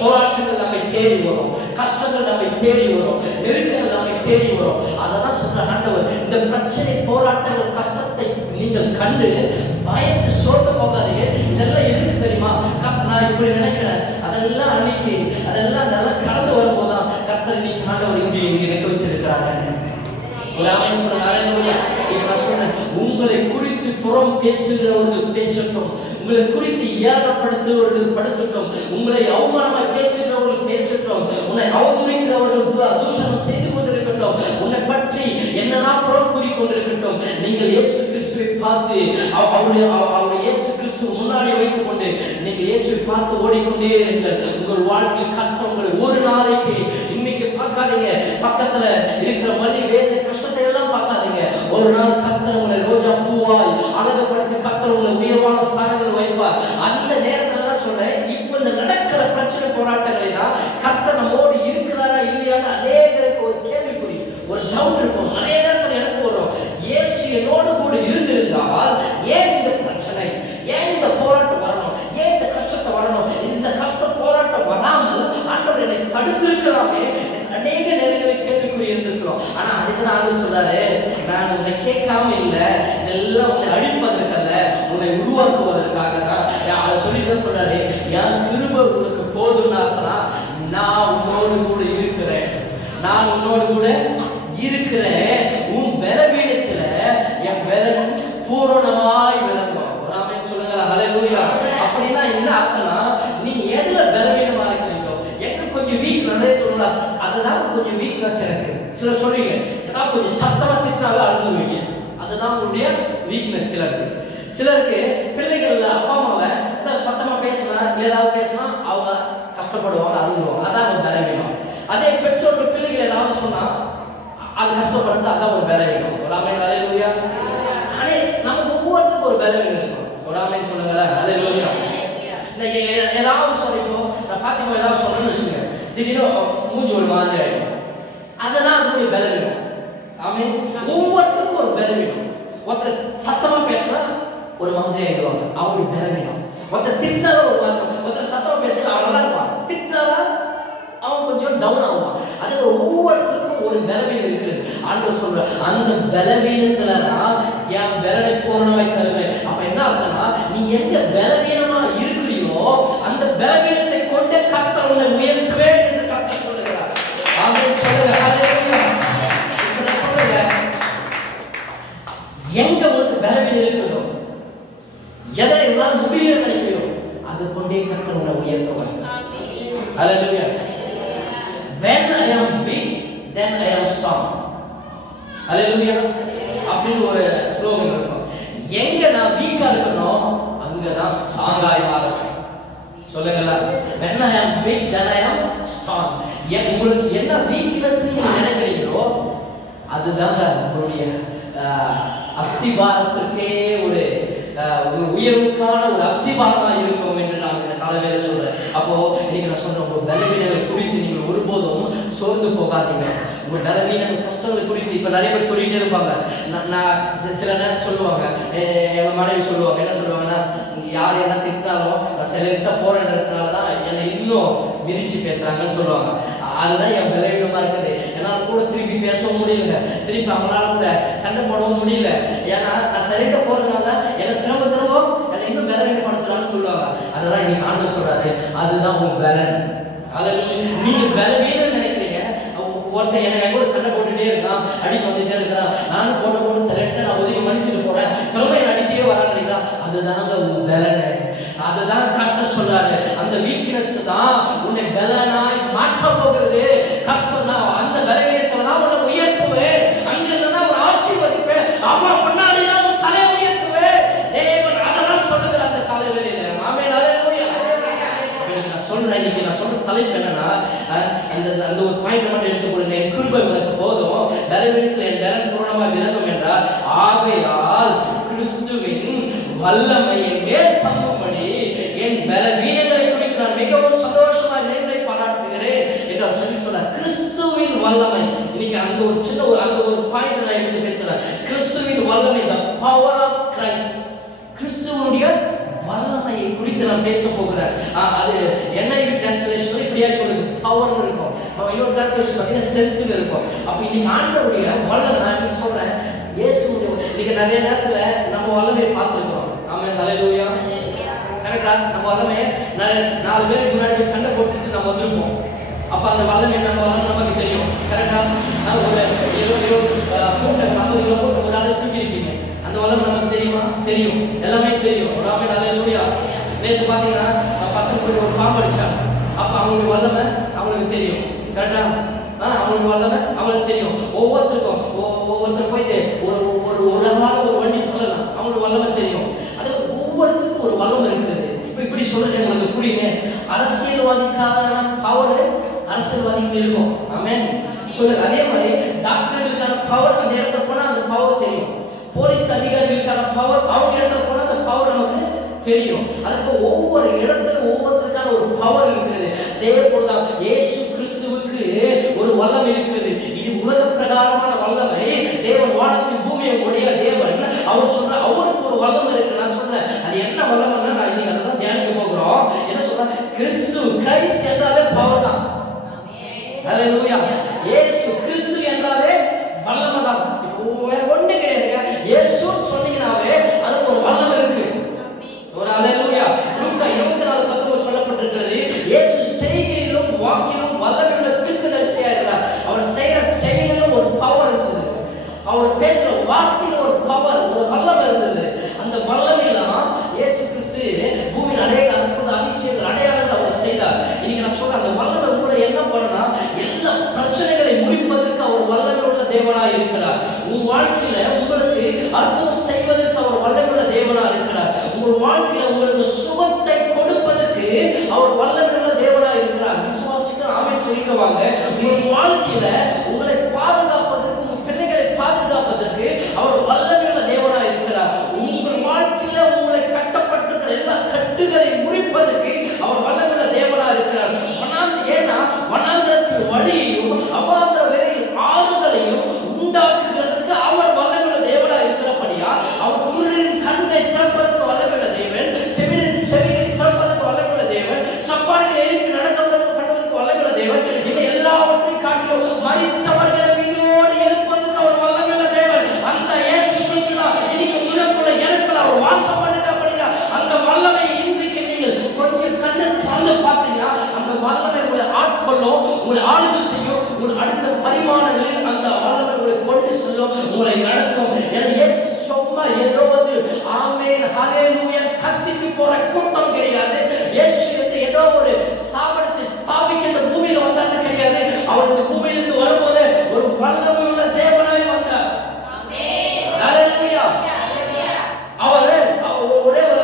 போராட்டங்கள் நம்மை தேடி வரும், கஷ்டங்கள் நம்மை தேடி வரும், நெருக்கங்கள் நம்மை தேடி வரும். அதெல்லாம் சொல்ற ஆண்டவர், இந்த பிரச்சனை, போராட்டங்கள், கஷ்டத்தை நீங்கள் கண்டு பயந்து சோர்ந்து போகாதீங்க. இதெல்லாம் எதுக்கு தெரியுமா? நான் இப்படி நினைக்கிறேன், அதெல்லாம் அன்னைக்கு அதெல்லாம் நல்லா கடந்து வரும்போதுதான் கர்த்தர் இன்னைக்கு ஆண்டவர் இங்கே நினைக்க வச்சிருக்கிறாங்க. உங்களை குறித்து புறம் பேசுகிறவர்கள் பேசட்டும், உங்களை குறித்து ஏகப்படுத்துகிறவர்கள் படுத்தட்டும், உங்களை அவமானமாய் பேசுகிறவர்கள் பேசட்டும், உன்னை அவதூறிக்கிறவர்கள் தூஷணம் செய்து கொண்டிருக்கட்டும், உன்னை பற்றி என்னன்னா புறம் கூறி கொண்டிருக்கட்டும். நீங்கள் இயேசு கிறிஸ்துவை பார்த்து அவருடைய இயேசு கிறிஸ்து முன்னாடி வைத்துக் கொண்டு நீங்கள் இயேசுவை பார்த்து ஓடிக்கொண்டே இருங்கள். உங்கள் வாழ்க்கையில் கர்த்தர் உங்களை ஒரு நாளைக்கு இன்னைக்கு பார்க்காதீங்க, பக்கத்துல இருக்கிற வலி வேதனை கஷ்டத்தை எல்லாம் பார்க்காதீங்க. ஒரு நாள் கர்த்தர் உங்களை ரோஜா பூவாய் அழகுபடுத்தி கர்த்தர் உங்களை உயர்வான ஸ்தானங்கள் வைப்பார். அந்த நேரத்துல தான் சொல்றேன், இப்ப இந்த நடக்கிற பிரச்சனை போராட்டங்களை தான் கர்த்தர் நம்மோடு இருக்கிறாரா இல்லையான்னு அநேகருக்கு ஒரு கேள்விக்குறி, ஒரு டவுட் இருக்கும். நிறைய நேரத்தில் எனக்கு வரும், இயேசு என்னோடு கூட இருந்திருந்தால் ஏன் இந்த பிரச்சனை, ஏன் இந்த போராட்டம் வரணும், ஏன் இந்த கஷ்டத்தை வரணும், இந்த கஷ்ட போராட்டம் வராமல் ஆண்டவர் என்னை தடுத்திருக்கலாமே. அநேக நேரங்களில் கேள்விக்குறி இருந்திருக்கிறோம். ஆனா அதுக்கு ஆண்டவர் சொல்றாரு, நான் உன்னை கேட்காம இல்லை, இதெல்லாம் உன்னை அழிப்பதற்கல்ல, உன்னை உருவாக்குவதற்காக தான். அதை சொல்லிட்டு சொல்றாரு, என் கிருபை உங்களுக்கு போதும்னா நான் உன்னோடு கூட இருக்கிறேன், நான் உன்னோடு கூட இருக்கிறேன். உன் பலவீனத்துல என் பலன் பூரணமாய் விளங்கும். ஆமென் சொல்லுங்க, ஹல்லேலூயா. அப்படின்னா என்ன அர்த்தம்னா, நீங்க எதுல பலவீனமா இருக்கிறீங்களோ, எங்க கொஞ்சம் வீக், நிறைய சொல்லலாம், அதனால கொஞ்சம் வீக்னஸ் எனக்கு. சில சொல்றீங்க, ஏதாவது கொஞ்சம் சத்தமா திட்டினாவே அழுதுவீங்க, அதுதான் உங்களுடைய வீக்னஸ். சிலருக்கு பிள்ளைகள் அப்பா அம்மாவை ஏதாவது சத்தமா பேசினா, ஏதாவது பேசினா அவங்க கஷ்டப்படுவாங்க, அழுதுவாங்க, அதான் அவங்க பலவீனம். அதே பெற்றோர்கள் பிள்ளைகள் ஏதாவது சொன்னா அது கஷ்டப்படுறது, அதான் ஒரு பலவீனம். ஒரு ஆமென், ஹல்லேலூயா. ஆனா நமக்கு ஒவ்வொருத்தருக்கும் ஒரு பலவீனம் இருக்கும். ஒரு ஆமென் சொல்லுங்க, ஹல்லேலூயா. ஏதாவது சொல்லிப்போ நான் பாத்தீங்கன்னா ஏதாவது சொல்லணும்னு வச்சுங்க, திடீர்னு மூஞ்சி ஒரு மாதிரி ஆயிடும், அதெல்லாம் அதனுடைய பலவீனம். ஆமென். ஒவ்வொருத்தருக்கும் ஒரு பலவீனம். ஒருத்தர் சத்தமா பேசினா ஒரு மாதிரி ஆயிடுவாங்க, அவங்களுடைய பலவீனம். ஒருத்தர் திட்டினாலும் ஒரு மாதிரி, ஒருத்தர் சத்தமா பேசினா அவன் நல்லா இருப்பான், திட்டினாலும் அவன் கொஞ்சம் டவுன் ஆகுவான். அது ஒவ்வொருத்தருக்கும் ஒரு பலவீனம் இருக்கிறது. ஆண்டவர் சொல்ற, அந்த பலவீனத்துலதான் என் பலனை பூரணமாய் தருவேன். அப்ப என்ன அர்த்தம்னா, நீ எங்க பலவீனமா இருக்கிறியோ அந்த பலவீனத்தை கொண்டு கர்த்தர் உன்னை உயர்த்துவேன் என்று கர்த்தர் சொல்லுகிறார். ஆமென் சொல்லுங்க, ஹல்லேலூயா. இப்ப நான் சொல்றேன், எங்க உங்களுக்கு பலவீனம் இருக்கிறதோ, எதை என்னால் முடியல நினைக்கிறோம், அது கொண்டே கர்த்தர் உன்னை உயர்த்துவார். ஹல்லேலூயா. When I am weak, then I am strong. Hallelujah. அப்படின்னு ஒரு ஸ்லோகன் இருக்கும். எங்க நான் வீக்கா இருக்கணும், அங்கதான் ஸ்ட்ராங் ஆகி மாறுவேன். சொல்லுங்களா? When I am weak, then I am strong. உங்களுக்கு என்ன வீக்னஸ் நீங்க நினைக்கிறீங்களோ அதுதாங்க உங்களுடைய அஸ்திபாரத்திற்கே ஒரு உயர்வுக்கான ஒரு அஸ்திபாரமா இருக்கும் என்று நான் இந்த காலவேளை சொல்றேன். அப்போ இன்னைக்கு நான் சொல்றேன், உங்க பலவீனங்களை குறித்து நீங்கள் ஒருபோதும் சோர்ந்து போகாதீங்க. உங்க பலவீனங்கள் கஷ்டங்களை குறித்து இப்ப நிறைய பேர் சொல்லிட்டே இருப்பாங்க. நான் சில நேரம் சொல்லுவாங்க, எங்க மனைவி சொல்லுவாங்க, என்ன சொல்லுவாங்கன்னா, யார் என்ன திட்டினாலும் நான் சிலர்கிட்ட போறதுனாலதான் என்னை இன்னும் மிதிச்சு பேசுறாங்கன்னு சொல்லுவாங்க. அதுதான் என் பலவீனமா இருக்குது. என்னால கூட திருப்பி பேசவும் முடியல, திருப்பி அவங்களால கூட சண்டை போடவும் முடியல. ஏன்னா நான் சரிட்ட போறதுனால என்னை திரும்ப திரும்ப என்னை இன்னும் பலவீனப்படுத்துறான்னு சொல்லுவாங்க. அதெல்லாம் இன்னைக்கு ஆண்டவர் சொல்றாரு, அதுதான் உங்க பலன். அதாவது நீங்க பலவீனம் நினைக்கிறீங்க. ஒருத்தன் என்னை கூட சண்டை போட்டுட்டே இருக்கான், அடிக்க வந்துட்டே இருக்கிறான், நானும் போட்டு சரிட்டு நான் ஒதுக்கி மன்னிச்சுட்டு போறேன், திரும்ப என்னை அடிக்கவே வராங்க, அதுதாங்க உங்க பலனை. அதுதான் கர்த்தர் சொல்றாரு, அந்த வீக்னஸ் தான் உன்னை பலனாய் மாற்ற போகிறது. கர்த்தர் அந்த பலவீனத்துல தான் உன்னை உயர்த்துவேன், அங்கிருந்து தான் உன்னை ஆசீர்வதிப்பேன், அவன் முன்னாடி தான் உன் தலையை உயர்த்துவேன். தேவன் அதெல்லாம் சொல்லுகிற அந்த காலையில. ஆமென், ஹல்லேலூயா. நான் சொல்றேன், இன்னைக்கு நான் சொல்ற தலைப்பு என்னன்னா, அந்த ஒரு பாயிண்ட் மட்டும் எடுத்துக்கொள்ளுங்க. என் கிருபை உனக்கு போதும், பலவீனத்தில் என் பலன் பூரணமா விளங்கும் என்றார். ஆகையால் கிறிஸ்துவின் வல்லமையை மேல் தங்கும்படி என் பலவீனங்களை குறித்து நான் மிகவும் சந்தோஷமா மேன்மை பாராட்டுகிறேன் என்று அவர் சொல்லி சொன்னார். கிறிஸ்துவின் வல்லமை. இன்னைக்கு அந்த ஒரு சின்ன அந்த ஒரு பாயிண்ட் நான் எடுத்து பேசுறேன். கிறிஸ்துவின் வல்லமை, the power of Christ. கிறிஸ்துவனுடைய வல்லமையை குறித்து நான் பேச போகிறேன். அது NIV டிரான்ஸ்லேஷன்ல இப்படி இன்னொரு டிரான்ஸ்லேஷன் பார்த்தீங்கன்னா ஸ்ட்ரென்த்னு இருக்கும். அப்போ இன்னைக்கு ஆண்டவருடைய வல்லமை நான் சொல்றேன், இயேசு இன்னைக்கு நிறைய நேரத்துல நம்ம வல்லமையை பார்த்துருக்கிறோம். ஆமென், ஹல்லேலூயா. கரெக்டா? நம்ம வல்லமை 4 பேருக்கு முன்னாடி சண்டை போட்டுட்டு நம்ம வந்திருப்போம். அப்ப அந்த வல்லமை நம்ம நமக்கு தெரியும். கரெக்டா? ஒரு 20 மூட்டை 50 கிலோ போட்டு ஒரு ஆளை தூக்கி இருப்பீங்க. அந்த வல்லமை நமக்கு தெரியுமா? தெரியும், எல்லாமே தெரியும். ஆமென், ஹல்லேலூயா. நேற்று பார்த்தீங்கன்னா பசங்க ஒரு பாம்பு அடிச்சாங்க. அப்ப அவங்களுடைய வல்லமை அவங்களுக்கு தெரியும். கரெக்டா? அவங்களுக்கு வல்லமை அவங்களுக்கு தெரியும். ஒவ்வொருத்தருக்கும் ஒவ்வொருத்தர் போயிட்டு ஒரு நாள் ஒரு வண்டி சொல்லலாம், அவங்களுக்கு வல்லமை தெரியும். அது ஒவ்வொருத்தருக்கும் ஒரு வல்லமை இருக்குது. இப்ப இப்படி சொல்றது உங்களுக்கு புரியுங்க. அரசியல்வாதிக்கான பவர் அரசியல்வாதிக்கு இருக்கும். ஆமென், சொல்லுங்க. அதே மாதிரி டாக்டர்களுக்கான பவர் அந்த இடத்துல போனா அந்த பவர் தெரியும். போலீஸ் அதிகாரிகளுக்கான பவர் அவங்க இடத்துல போனா அந்த பவர் நமக்கு தெரியும். அதுக்கு ஒவ்வொரு இடத்துல ஒவ்வொருத்தருக்கான ஒரு பவர் இருக்கிறது. அதே போலதான் இயேசு கிறிஸ்துவுக்கு ஒரு வல்லமை இருக்கிறது. இது உலக பிரகாரமான வல்லமை. தேவன் வானத்தின் பூமியை உடைய தேவன். அவர் சொல்ற அவருக்கு ஒரு வல்லமை இருக்கு. நான் சொல்றேன் அது என்ன வல்லமைன்னா நான் இன்னைக்கு அதான் தியானிக்க போகிறோம். என்ன சொல்றேன், கிறிஸ்ட் என்றாலே பவர் தான். ஹல்லேலூயா. இயேசு கிறிஸ்து என்றாலே வல்லமை தான். வேற ஒண்ணு கிடையாதுங்க. இயேசுன்னு சொன்னீங்கன்னாவே அதுக்கு ஒரு வல்லமை இருக்கு. ஒரு ஹல்லேலூயா. லூக்கா 24:19 சொல்லப்பட்டிருக்கிறது, இயேசு செய்கையிலும் வாக்கிலும் வல்லமையுள்ள தீர்க்கதரிசியா இருந்தார். அவர் செய்யற செயலிலும் ஒரு பவர் இருந்தது. அவர் பேசுற வார்த்தையில ஒரு பவர், ஒரு வல்லமை இருந்தது. அந்த வல்லமையெல்லாம் இயேசு கிறிஸ்து பூமியில் அநேக அற்புத அதிசயங்கள் அடையாளங்கள் அவர் செய்தார். இன்னைக்கு நான் சொல்றேன், அந்த வல்லமை உங்களை என்ன பண்ணனா எல்லா பிரச்சனைகளை முடிப்பதற்கு அவர் வல்லமை உள்ள தேவனாய் இருக்கிறார். உங்க வாழ்க்கையில உங்களுக்கு அற்புதம் செய்வதற்கு அவர் வல்லமை உள்ள தேவனாய் இருக்கிறார். உங்கள் வாழ்க்கையில உங்களுக்கு சுகத்தை கொடுப்பதற்கு அவர் வல்லமை உள்ள தேவனாய் இருக்கிறார். விசுவாசிகள் ஆமென் சொல்லிக்குவாங்க. உங்கள் வாழ்க்கையில உங்களை பாதுகாப்பதற்கு, உங்கள் பிள்ளைகளை பாதுகாப்பதற்கு அவர் வல்லமை உள்ள தேவனாய் இருக்கிறார். உங்கள் வாழ்க்கையில உங்களை கட்டப்பட்டிருக்கிற எல்லா கட்டுகளை முறிப்பதற்கு அவர் வல்லமை உள்ள தேவனாய் இருக்கிறார். ஏன்னா வனாந்திரத்தில் வழியையும் அவாந்திர வேளையில் ஆறுதலையும் உண்டாக்குகிறதுக்கு அவர் வல்லமை உள்ள தேவனாய் இருக்கிறபடியா அவர் குருவின் கண்ணை திறப்பதற்கு வல்லமை உள்ள தேவன், செவிலின் செவியை திறப்பதற்கு வல்லமை உள்ள தேவன், சப்பானில் எழுப்பி நடக்க வல்லமை உள்ள தேவன். இன்னும் எல்லாவற்றையும் காட்டிலும் மரித்தவர்களை உயிரோடு எழுப்பதற்கு அவர் வல்லமை உள்ள தேவன். அந்த இயேசு கிறிஸ்து இன்னைக்கு உனக்குள்ள எனக்குள்ள அவர் வாசம் பண்ணுங்க. அப்படின்னா அந்த வல்லமை இன்றைக்கு நீங்கள் கொஞ்சம் கண்ணை திறந்து பார்த்தீங்கன்னா அந்த வல்லமை உங்களை ஆட்கொள்ளும், உங்களை ஆளுகை செய்யும். உங்கள் அடுத்த பரிமாணங்களில் அந்த வல்லமை உங்களை கொண்டு செல்லும், உங்களை நடக்கும். இயேசு சும்மா ஏதோ வந்து ஆமென் ஹல்லேலூயா கத்திக்கு போற கூட்டம் கிடையாது. இயேசு ஏதோ ஒரு ஸ்தாபனத்தை ஸ்தாபிக்கின்ற பூமியில வந்தாரு கிடையாது. அவர் இந்த பூமியிலிருந்து வரும்போது ஒரு வல்லமை உள்ள தேவனாய் வந்தார். ஆமென், ஹல்லேலூயா. அவர் ஒரே ஒரு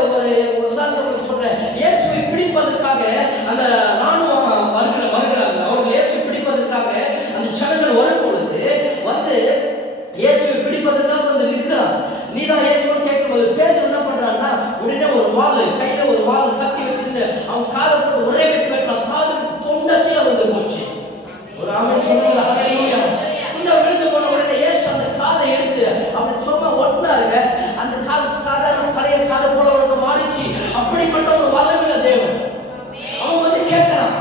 உதாரணத்துக்கு சொல்றேன். இயேசுவை பிடிப்பதற்காக அந்த ராணுவம் வருகிறாங்க. அவர்கள் இயேசுவை பிடிப்பதற்காக அந்த ஜனங்கள் வரும் பொழுது வந்து இயேசுவை பிடிப்பதற்காக வந்து நிற்கிறார். நீதான் இயேசுன்னு கேட்கும்போது பேதுரு என்ன பண்றாருன்னா உடனே ஒரு வாள் கையில ஒரு வாள் கத்தி வச்சிருந்து அவன் காலை போட்டு ஒரே வெட்டு வெட்டலாம். காது தொண்டத்துல வந்து போச்சு. ஒரு ஆமென் சொல்லுங்க. ஹல்லேலூயா. இந்த விழுந்து போன உடனே இயேசு அந்த காதை எடுத்து அப்படி சும்மா ஒட்டினாருங்க. அந்த காது சாதாரண பழைய காதை போல அவனுக்கு மாறிச்சு. அப்படிப்பட்ட ஒரு வல்லமையுள்ள தேவன். அவன் வந்து கேட்கிறான்.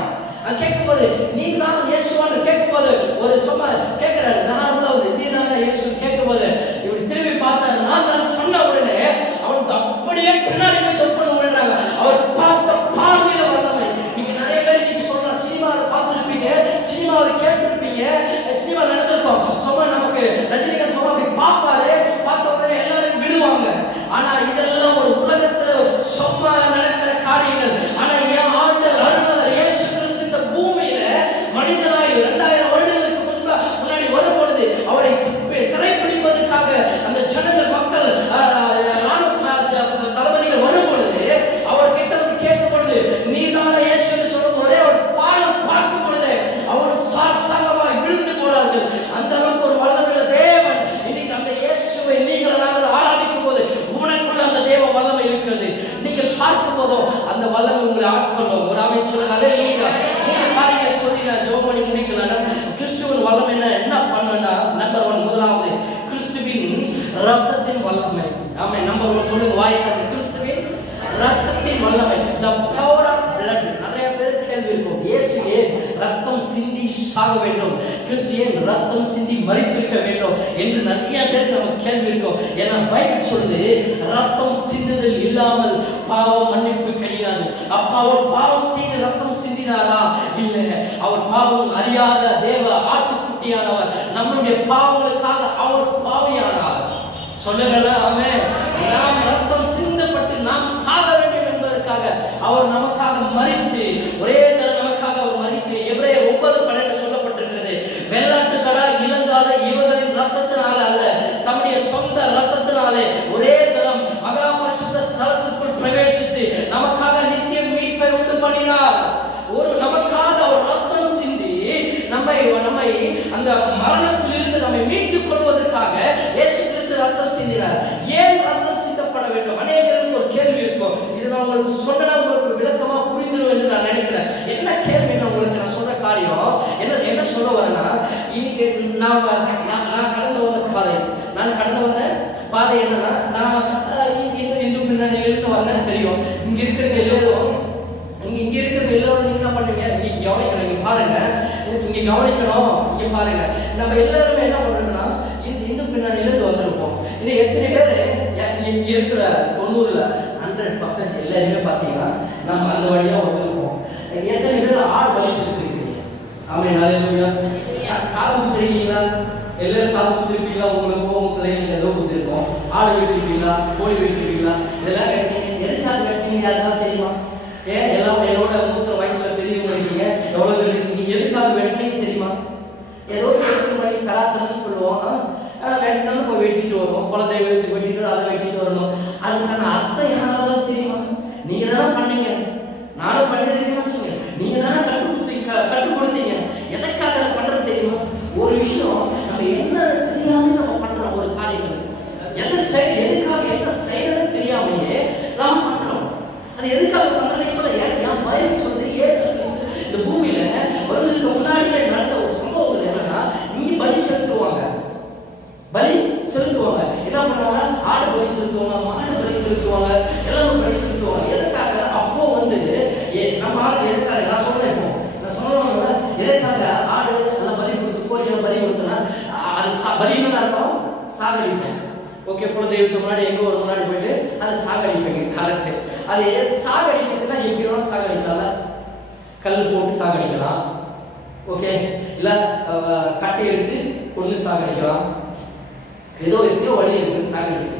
கேட்கும்போது நீ தான் இயேசுவான்னு கேட்கும்போது ஒரு சும்மா கேட்கிறாரு. நான் நீ தான் இயேசு கேட்கும்போது இப்படி திரும்பி பார்த்தாரு. நான் தான் சொன்ன உடனே அவனுக்கு அப்படியே பின்னாடி போய் தொப்புன்னு விழுறாங்க. அவர் பார்த்த பார்வையில வல்லமை. நீங்க நிறைய பேர் நீங்க சொல்லலாம், சினிமாவில் பார்த்துருப்பீங்க, சினிமாவில் கேட்டிருப்பீங்க, சினிமா நடந்திருக்கோம். சும்மா நமக்கு ரஜினிகாந்த் சும்மா அப்படி பார்ப்பாரு, பார்த்த உடனே எல்லாரும் விடுவாங்க. ஆனா இதெல்லாம் ஒரு உலகத்துல சும்மா நடக்கிற காரியங்கள். ஆனா என் ஆண்டவர் அருளாளர் இயேசு கிறிஸ்து இந்த பூமியில மனிதனாய் 2000 வருடங்களுக்கு முன்னாடி வரும் பொழுது அவரை சிறைப்பிடிப்பதற்காக அந்த ஜனங்கள் மக்கள் தளபதிகள் வரும் பொழுது அவர் கிட்ட வந்து கேட்கும் பொழுது நீதான இயேசு சொல்லும் போதே அவர் பார்க்கும் பொழுது அவருக்கு சாஷ்டாங்கமாய் விழுந்து போனார்கள். அந்த அளவுக்கு ஒரு வல்லமையுள்ள தேவன். இன்னைக்கு அந்த இயேசுவை நீங்கள் நாங்கள் ஆராதிக்கும் போது உனக்குள்ள அந்த தேவ வல்லமை இருக்கிறது. நீங்கள் பார்க்கும் போதும் அந்த வல்லமை உங்களை ஆட்கொள்ளும். ஒரு அமைச்சர் காரியங்களை சொல்லி நான் ஜெபம் பண்ணி முடிக்கலாம். கிறிஸ்துவின் வல்லமை என்ன பண்ணா நம்பர் 1 முதலாவது கிறிஸ்துவின் ரத்தத்தின் வல்லமை. ஆமென். நம்பர் 1 சொல்லுங்க வாய்க்கு கிறிஸ்துவின் ரத்தத்தின் வல்லமை. the power of blood. நிறைய பேர் கேள்வி இருக்கும், இயேசுவே ரத்தம் சிந்தி சாக வேண்டும், கிறிஸ்து ஏன் ரத்தம் சிந்தி மரித்திருக்க வேண்டும் என்று நிறைய பேர் நமக்கு கேள்வி இருக்கும். ஏன்னா பைபிள் சொல்லுது, ரத்தம் சிந்துதல் இல்லாமல் பாவம் மன்னிப்பு கிடையாது. அப்ப அவர் பாவம் செய்து ரத்தம் சிந்தினாரா? இல்லை, அவர் பாவம் அறியாத தேவ ஆட்டுக்குட்டியானவர். நம்மளுடைய பாவங்களுக்காக அவர் பாவியானார். சொல்லுங்களா ஆமென். நாம் ரத்தம் சிந்தப்பட்டு நாம் சாக வேண்டும் என்பதற்காக அவர் நமக்காக மரித்து, ஒரே நமக்காக அவர் மரித்து, எபிரேயர் 9:12 சொல்லப்பட்டிருக்கிறது, வெள்ளாட்டுக்கடா இளங்கால இவர்களின் ரத்தத்தினால அல்ல, தம்முடைய சொந்த ரத்தத்தினாலே ஒரே தரம் மகா பரிசுத்த ஸ்தலத்திற்குள் பிரவேசித்து நமக்காக நித்திய மீட்பை உண்டு பண்ணினார். ஒரு நமக்காக ஒரு ரத்தம் சிந்தி நம்மை அந்த மரணத்திலிருந்து நம்மை மீட்டுக் கொள்வதற்காக இயேசு கிறிஸ்து ரத்தம் சிந்தினார். ஏன் ரத்தம் சிந்தப்பட வேண்டும்? அநேகருக்கு ஒரு கேள்வி இருக்கும். இது நான் உங்களுக்கு சொன்னா உங்களுக்கு விளக்கமா புரிந்துடும் என்று நான் நினைக்கிறேன். என்ன கேள்வி உங்களுக்கு நான் சொல்ற காரியம் என்ன சொல்ல வரேன்னா, இன்னைக்கு நான் கடந்து வந்த பாதை என்னன்னா, நான் இந்து பின்னணியிலிருந்து வரேன்னு தெரியும். இங்க இருக்கிற எல்லாரும் நீங்க என்ன பண்ணுவீங்க? நீங்க கவனிக்கணும். இங்க பாருங்க, இங்க கவனிக்கணும். இங்க பாருங்க, நம்ம எல்லாருமே என்ன பண்றோம்னா இந்து பின்னணியிலிருந்து வந்திருப்போம். இது எத்தனை பேர் இங்க இருக்கிற 90ல 100% எல்லாருமே பாத்தீங்கன்னா நம்ம அந்த வழியா வந்திருப்போம். எத்தனை பேர் ஆள் பலி செலுத்திருக்கீங்க? ஆமே, ஹல்லேலூயா. காது குத்துறீங்களா? எல்லாரும் காது குத்துருப்பீங்களா? உங்களுக்கு உங்க பிள்ளைங்க ஏதோ குத்துருக்கோம். ஆடு வெட்டிருப்பீங்களா? கோழி வெட்டிருப்பீங்களா? இதெல்லாம் வெட்டினீங்க. எதுக்காக வெட்டினீங்க? யாருக்காவது தெரியுமா? ஏன் எல்லாம் என்னோட மூத்த வயசுல பெரியவங்க இருக்கீங்க, எவ்வளவு பேர் இருக்கீங்க, எதுக்காக வெட்டினீங்க தெரியுமா? ஏதோ வெட்டு மணி கராத்தனம்னு சொல்லுவோம். வெட்டினாலும் இப்போ வெட்டிட்டு வருவோம், குலத்தை வெட்டி வெட்டிட்டு அதை வெட்டிட்டு வரணும். அதுக்கான அர்த்தம் என்னதான் தெரியுமா? நீங்க தானே பண்ணீங்க, நானும் பண்ணிருக்கேன்னு சொல்லுங்க. நீங்க தானே கற்றுக் கொடுத்தீங்க. எதற்காக அதை பண்றது தெரியுமா? ஒரு விஷயம் நம்ம என்ன தெரியாம நம்ம பண்றோம். ஒரு காரியங்கள் எதுக்காக என்ன செய்யணும்னு தெரியாமையே நாம் பண்றோம். அது எதுக்காக பண்றது? இப்ப ஏன் பைபிள் சொல்றது, இயேசு கிறிஸ்து இந்த பூமியில வருவதற்கு முன்னாடியே நடந்த ஒரு சம்பவங்கள் என்னன்னா, இங்க பலி செலுத்துவாங்க. என்ன பண்ணுவாங்க? ஆடு பலி செலுத்துவாங்க, மாடு பலி செலுத்துவாங்க, எல்லாரும் பலி செலுத்துவாங்க. எதுக்காக? அப்போ நம்ம ஆடு எதுக்காக? நான் சொல்றேன் எதுக்காக ஆடு எல்லாம் பலி கொடுத்து, கோழி எல்லாம் பலி கொடுத்தனா அது பலின்னு அர்த்தம் சாகடிப்போம். ஓகே, இப்போ தெய்வத்துக்கு முன்னாடி எங்க ஒரு முன்னாடி போயிட்டு அதை சாகடிப்பீங்க. கரெக்ட். அது சாகடிக்கிறதுனா எப்படி வேணும் சாகடிக்கலாம். கல் போட்டு சாகடிக்கலாம். ஓகே, இல்ல கட்டை எடுத்து கொண்டு சாகடிக்கலாம். ஏதோ எத்தனையோ வழி இருக்கு சாகடிக்கு.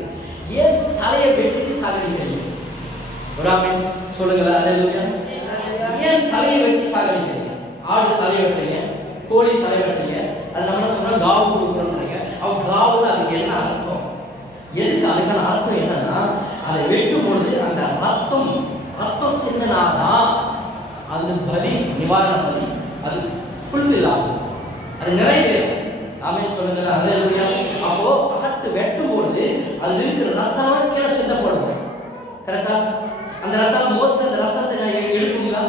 ஏன் தலையை வெட்டிட்டு சாகடிக்கிறீங்க? சொல்லுங்களா? அல்லேலூயா. ஏன் தலையை வெட்டி சாகடிக்கிறீங்க? ஆடு தலையை வெட்டுறீங்க, கோழி தலையை வெட்டுறீங்க. அது நம்ம என்ன சொல்றோம்? காவு கொடுக்குறோம்ன்றீங்க. அவன் காவுல அதுக்கு என்ன அர்த்தம்? எதுக்கு? அதுக்கான அர்த்தம் என்னன்னா, அதை வெட்டும் பொழுது அந்த ரத்தம் சிந்தனாதான் அது பலி, நிவாரண பலி, அது ஃபுல்ஃபில் ஆகும், அது நிறைவேறும். ஆமென் சொல்லுங்க. அல்லேலூயா. அப்போ ஆட்டு வெட்டும் பொழுது அது இருக்கிற ரத்தம் கீழே சிந்தப்படும். கரெக்டா? அந்த ரத்தம் மோஸ்ட் அந்த ரத்தத்தை எடுக்குங்களா?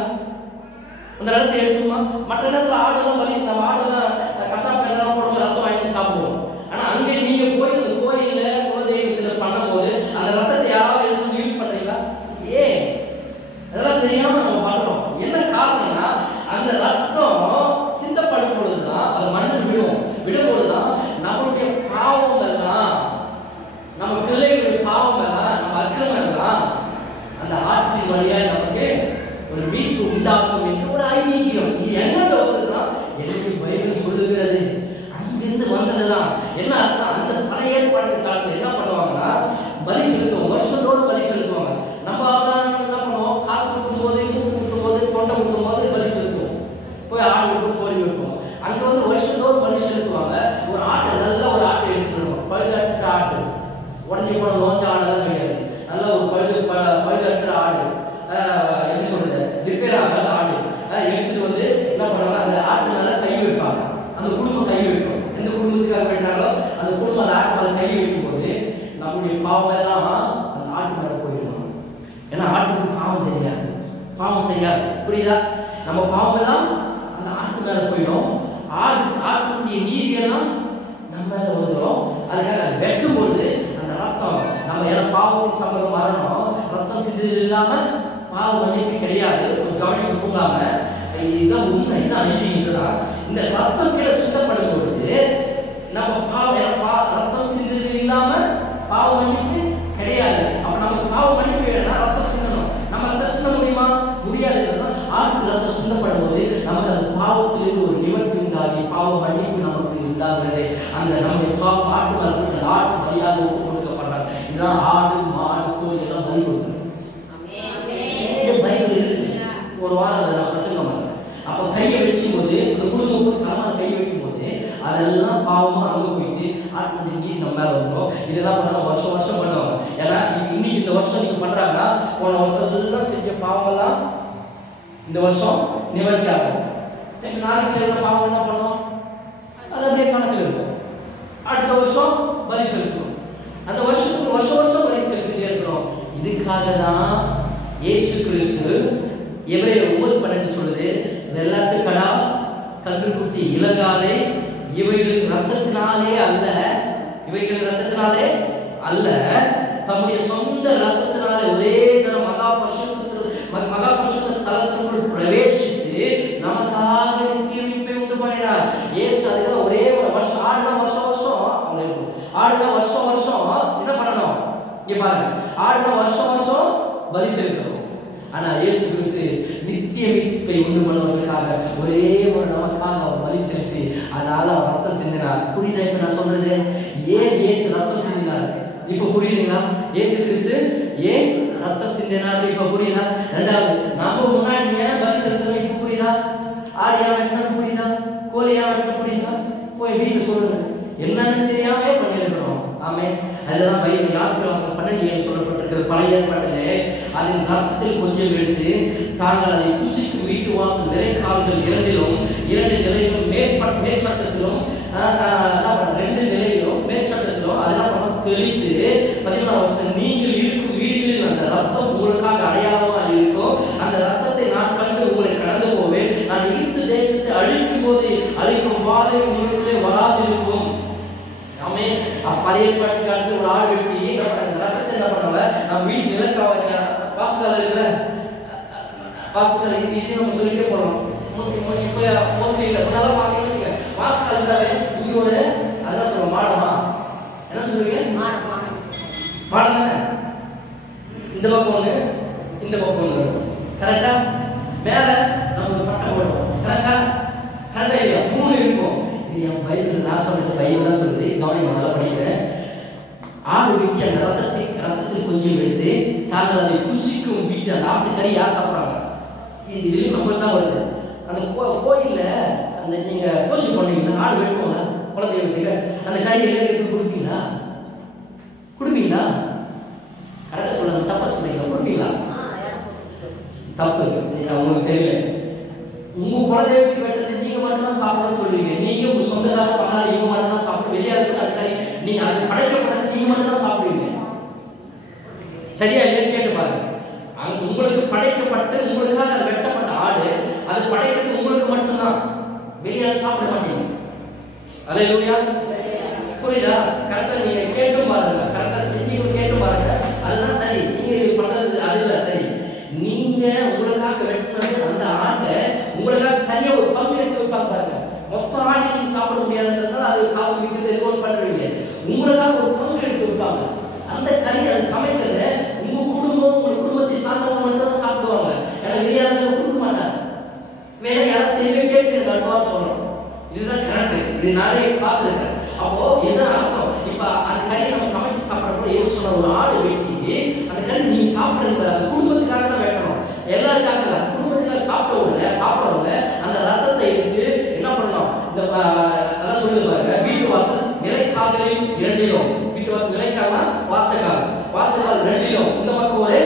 அந்த ரத்தத்தை எடுக்குமா? மற்ற இடத்துல ஆடுலாம் பலி, நம்ம ஆடுலாம் கசாப்பு எல்லாம் போடும்போது ரத்தம் வாங்கி சாப்பிடுவோம். ஆனா அங்கே நீங்க போய் அந்த கோயில குலதெய்வத்துல பண்ணும்போது அந்த ரத்தத்தை யாராவது எடுத்து யூஸ் பண்றீங்களா? ஏன்? அதெல்லாம் தெரியாம நம்ம பண்றோம். என்ன காரணம்னா, அந்த ரத்தம் சிந்தப்படும் பொழுதுதான் அது மண்ணில் விடும்பொழுதுதான் நம்மளுடைய பாவங்கள் தான், நம்ம பிள்ளைகளுடைய பாவங்கள் தான், நம்ம அக்கிரமங்கள் தான் அந்த ஆற்றின் வழியா நமக்கு ஒரு மீட்பு உண்டாக்கும் என்று ஒரு ஐதீகம். இது எங்க வந்ததுன்னா, எனக்கு பைபிள் சொல்லுகிறது. அங்கிருந்து வந்ததுதான். என்ன அர்த்தம்? அந்த பழைய ஏற்பாட்டு காலத்துல என்ன பண்ணுவாங்கன்னா, பலி செலுத்துவோம், வருஷத்தோடு பலி செலுத்துவாங்க. நம்ம என்ன பண்ணுவோம்? கால் குத்தும் போது, மூக்கு குத்தும் போது, தொண்டை குத்தும் போது பலி செலுத்துவோம். போய் ஆடு விட்டு கோழி வைப்போம். அங்க வருஷத்தோடு பலி செலுத்துவாங்க. ஒரு ஆட்டை, நல்ல ஒரு ஆட்டை எடுத்துருவோம், பழுதற்ற ஆட்டு, உடஞ்சி போன நோஞ்ச ஆடெல்லாம் கிடையாது. நல்ல ஒரு பழுதற்ற ஆடு, எப்படி சொல்றது, ரிப்பேர் ஆகாத ஆடு எடுத்துட்டு என்ன பண்ணுவாங்க? அந்த ஆட்டு மேல கை வைப்பாங்க. அந்த குடும்பம் கை வைக்கும். எந்த குடும்பத்துக்காக வைக்கிறாங்களோ அந்த குடும்பம் அந்த ஆட்டு மேல கை வைக்கும் போது நம்முடைய பாவம் எல்லாம் அந்த ஆட்டு மேல போயிடும். ஏன்னா ஆட்டுக்கு பாவம் தெரியாது, பாவம் செய்யாது. புரியுதா? நம்ம பாவம் எல்லாம் அந்த ஆட்டு மேல போயிடும். ஆட்டுடைய நீதி எல்லாம் நம்ம மேல வந்துடும். அதுக்காக அது வெட்டும் பொழுது அந்த ரத்தம் நம்ம எல்லாம் பாவத்தின் சம்பந்தம் மாறணும். ரத்தம் சிந்து இல்லாம பாவம் மன்னிப்பு கிடையாது. கொஞ்சம் கவனிக்க தூங்காம இதுதான் உண்மை. என்ன அழிவுன்னா இந்த ரத்தம் கீழே சிந்தப்படும் பொழுது நம்ம ரத்தம் சிந்தது இல்லாம பாவ மன்னிப்பு கிடையாது. அப்ப நமக்கு பாவ மன்னிப்பு வேணும்னா ரத்தம் சிந்தணும். நம்ம ரத்தம் சிந்த முடியுமா? முடியாது. ஆட்டு ரத்தம் சிந்தப்படும் போது நமக்கு அந்த பாவத்திலிருந்து ஒரு நிவர்த்தி உண்டாகி பாவ மன்னிப்பு நமக்கு உண்டாகிறது. அந்த நம்ம ஆட்டு பலியாக ஒப்பு கொடுக்கப்படுறாங்க. இதுதான் ஆடு மாடு கோழி எல்லாம் பலி கொடுக்குறோம். பைபிள் இருக்கு. ஒரு வாரம் அதை நான் பிரசங்கம் பண்ணேன். அப்போ கையை வைக்கும் போது இந்த குடும்பம் தரமான கையை வைக்கும் போது அதெல்லாம் பாவமா அங்கே போயிட்டு ஆட்டு நீர் நம்ம மேலே வந்துடும். இதெல்லாம் பண்ணாங்க வருஷம் வருஷம் பண்ணுவாங்க. ஏன்னா இன்னைக்கு இந்த வருஷம் நீங்க பண்றாங்கன்னா போன வருஷத்துலாம் செஞ்ச பாவங்கள்லாம் இந்த வருஷம் நிவர்த்தி ஆகும். நாளைக்கு செய்யற பாவம் என்ன பண்ணுவோம்? அது அப்படியே கணக்கில் இருக்கும். அடுத்த வருஷம் பலி செலுத்தணும். அந்த வருஷத்துக்கு வருஷம் பலி செலுத்திட்டே இருக்கணும். இதுக்காக தான் இயேசு கிறிஸ்து எபிரேயர் 9:12 சொல்லுது, வெள்ளாட்டுக்கடா கன்றுக்குட்டி இலங்காலே இவைகளின் ரத்தத்தினாலே அல்ல தம்முடைய சொந்த ரத்தத்தினாலே ஒரே தரம் மகா பரிசுத்த ஸ்தலத்திற்குள் பிரவேசித்து நமக்காக நித்திய மீட்பை உண்டு பண்ணினார். இயேசு அதுதான் ஒரே ஒரு வருஷம் ஆடுனா வருஷம் அங்க இருக்கும். ஆடுனா வருஷம் என்ன பண்ணணும்? இங்க பாருங்க, ஆடுனா வருஷம் பலி செலுத்தணும். ஆனா இயேசு கிறிஸ்து நித்திய மீட்பை உண்டு பண்ணுவதற்காக ஒரே ஒரு நமக்காக அவர் பலி செலுத்தி அதனால அவர் ரத்தம் சிந்தினார். புரியுதா? இப்ப நான் சொல்றது ஏன் இயேசு ரத்தம் சிந்தினார் இப்ப புரியுதுங்களா? இயேசு கிறிஸ்து ஏன் ரத்தம் சிந்தினார் இப்ப புரியுதா? ரெண்டாவது, நாம முன்னாடி ஏன் பலி செலுத்தணும் இப்ப புரியுதா? ஆடியா வெட்டினா புரியுதா? கோழியா வெட்டினா புரியுதா? போய் வீட்டுல சொல்லுங்க. என்னன்னு தெரியாம பண்ணிருக்கிறோம். ஆமே, அதெல்லாம் பைபிள் யாத்திராகமம் 12 சொல்லப்பட்டிருக்கிறது. பழைய ஏற்பாட்டிலே அதன் ரத்தத்தில் கொஞ்சம் எடுத்து தாங்கள் அதை புசிக்கும் வீட்டு வாசல் நிலைக்கால்கள் இரண்டு நிலையிலும் மேற்சட்டத்திலும் 2 நிலையிலும் மேற்சட்டத்திலும் அதெல்லாம் பண்ண தெளித்து 11ஆம் வருஷம் நீங்கள் இருக்கும் வீடுகளில் அந்த ரத்தம் உங்களுக்காக அடையாளமாக இருக்கும். அந்த ரத்தத்தை நான் கண்டு உங்களை கடந்து போவேன். நான் எகிப்து தேசத்தை அழிக்கும் போது அழிக்கும் வாதை உங்களுக்குள்ளே வராதிருக்கும். ஆமே, பழைய ஏற்பாட்டுக்கு ஒரு ஆள் வெட்டி என்ன பண்ணாங்க? ரத்தத்தை என்ன பண்ணாங்க? நம்ம வீட்டு நிலக்காவங்க வாசல் இருக்குல்ல, வாசல் இது நம்ம சொல்லிட்டே போறோம். இப்ப மோஸ்ட்லி இல்லை நல்லா பாக்கணும்னு வச்சுக்க. வாசல் இருந்தாவே இங்க ஒரு அதான் சொல்லுவோம் மாடமா, என்ன சொல்லுவீங்க? மாடம் தானே. இந்த பக்கம் ஒண்ணு இந்த பக்கம் ஒண்ணு கரெக்டா? மேல நம்ம ஒரு பட்டம் போடுவோம். கரெக்டா இல்லையா? 3 இருக்கும். இது என் பைபிள் நான் சொல்றது பைபிள் தான் சொல்லுது. கவனிங்க, நல்லா படிக்கிறேன். ஆடு வெட்டி அந்த ரத்தத்தில் கொஞ்சம் எடுத்து தாங்கள் அதை புசிக்கும் வீட்டு அந்த ஆட்டுக்கறி யார் சாப்பிட்றாங்க? இதுலேயும் நம்ம தான் வருது. அந்த கோயிலில் அந்த நீங்கள் பூசி பண்ணுவீங்களா? ஆடு வெட்டுவோங்க குலதெய்வத்துக்கு. அந்த கறி எல்லாருக்கும் கொடுப்பீங்களா? கரெக்டாக சொல்லுங்க. தப்பா சொல்றீங்களா? கொடுப்பீங்களா? தப்பு. உங்களுக்கு தெரியல. உங்க குலதெய்வத்துக்கு வெட்டது நீங்க மட்டும்தான் சாப்பிடணும்னு சொல்றீங்க. நீங்க உங்க சொந்தக்கார பண்ணாத இவங்க மட்டும்தான் சாப்பிட வெளியா இருக்கு. அது கறி நீங்க அது படைக்கப்பட்டது நீங்க மட்டும்தான் சாப்பிடுவீங்க. சரியா இல்லைன்னு கேட்டு பாருங்க. உங்களுக்கு படைக்கப்பட்டு உங்களுக்காக அது வெட்டப்பட்ட ஆடு, அது படைக்கிறது உங்களுக்கு மட்டும்தான். வெளியால சாப்பிட மாட்டீங்க. அல்லேலூயா. புரியுதா? கரெக்டா நீங்க கேட்டும் பாருங்க. கரெக்டா செஞ்சு கேட்டும் பாருங்க. அதுதான் சரி. நீங்க இது பண்றது அது இல்ல சரி. நீங்க உங்களுக்காக வெட்டினது அந்த ஆட்டை உங்களுக்காக தனியா ஒரு பங்கு எடுத்து வைப்பாங்க பாருங்க. மொத்த ஆட்டை நீங்க சாப்பிட முடியாதுன்றதுனால அது காசு விற்கிறது எதுவும் பண்ணுறீங்க. உங்களுக்காக ஒரு பங்கு எடுத்து வைப்பாங்க. அந்த கறி அதை சமைக்கிறத உங்க குடும்பத்தை சார்ந்தவங்க மட்டும் தான் சாப்பிடுவாங்க. ஏன்னா வெளியாளங்க கொடுக்க மாட்டாங்க. வேற யாரும் தெரியவே கேட்பீங்க. கண்டிப்பா சொல்லணும். இதுதான் கரெக்ட். இது நிறைய பார்த்துருக்கேன். அப்போ என்ன அர்த்தம்? இப்ப அந்த கறியை நம்ம சமைச்சு சாப்பிட்றப்போ ஏசு சொன்ன ஒரு ஆடு வெட்டி அந்த கறி நீங்க சாப்பிடுறது அந்த குடும்பத்துக்காக தான் வெட்டணும். எல்லாருக்காக இல்லை. குடும்பத்துக்காக சாப்பிட்றவங்க அந்த ரத்தத்தை எடுத்து என்ன பண்ணணும்? இந்த அதான் சொல்லுங்க பாருங்க. வீட்டு வாசல் நிலைக்கால்களில் 2 வீட்டு வாசல் நிலைக்கால்னா வாசக்கால் 2 இந்த பக்கம் ஒரு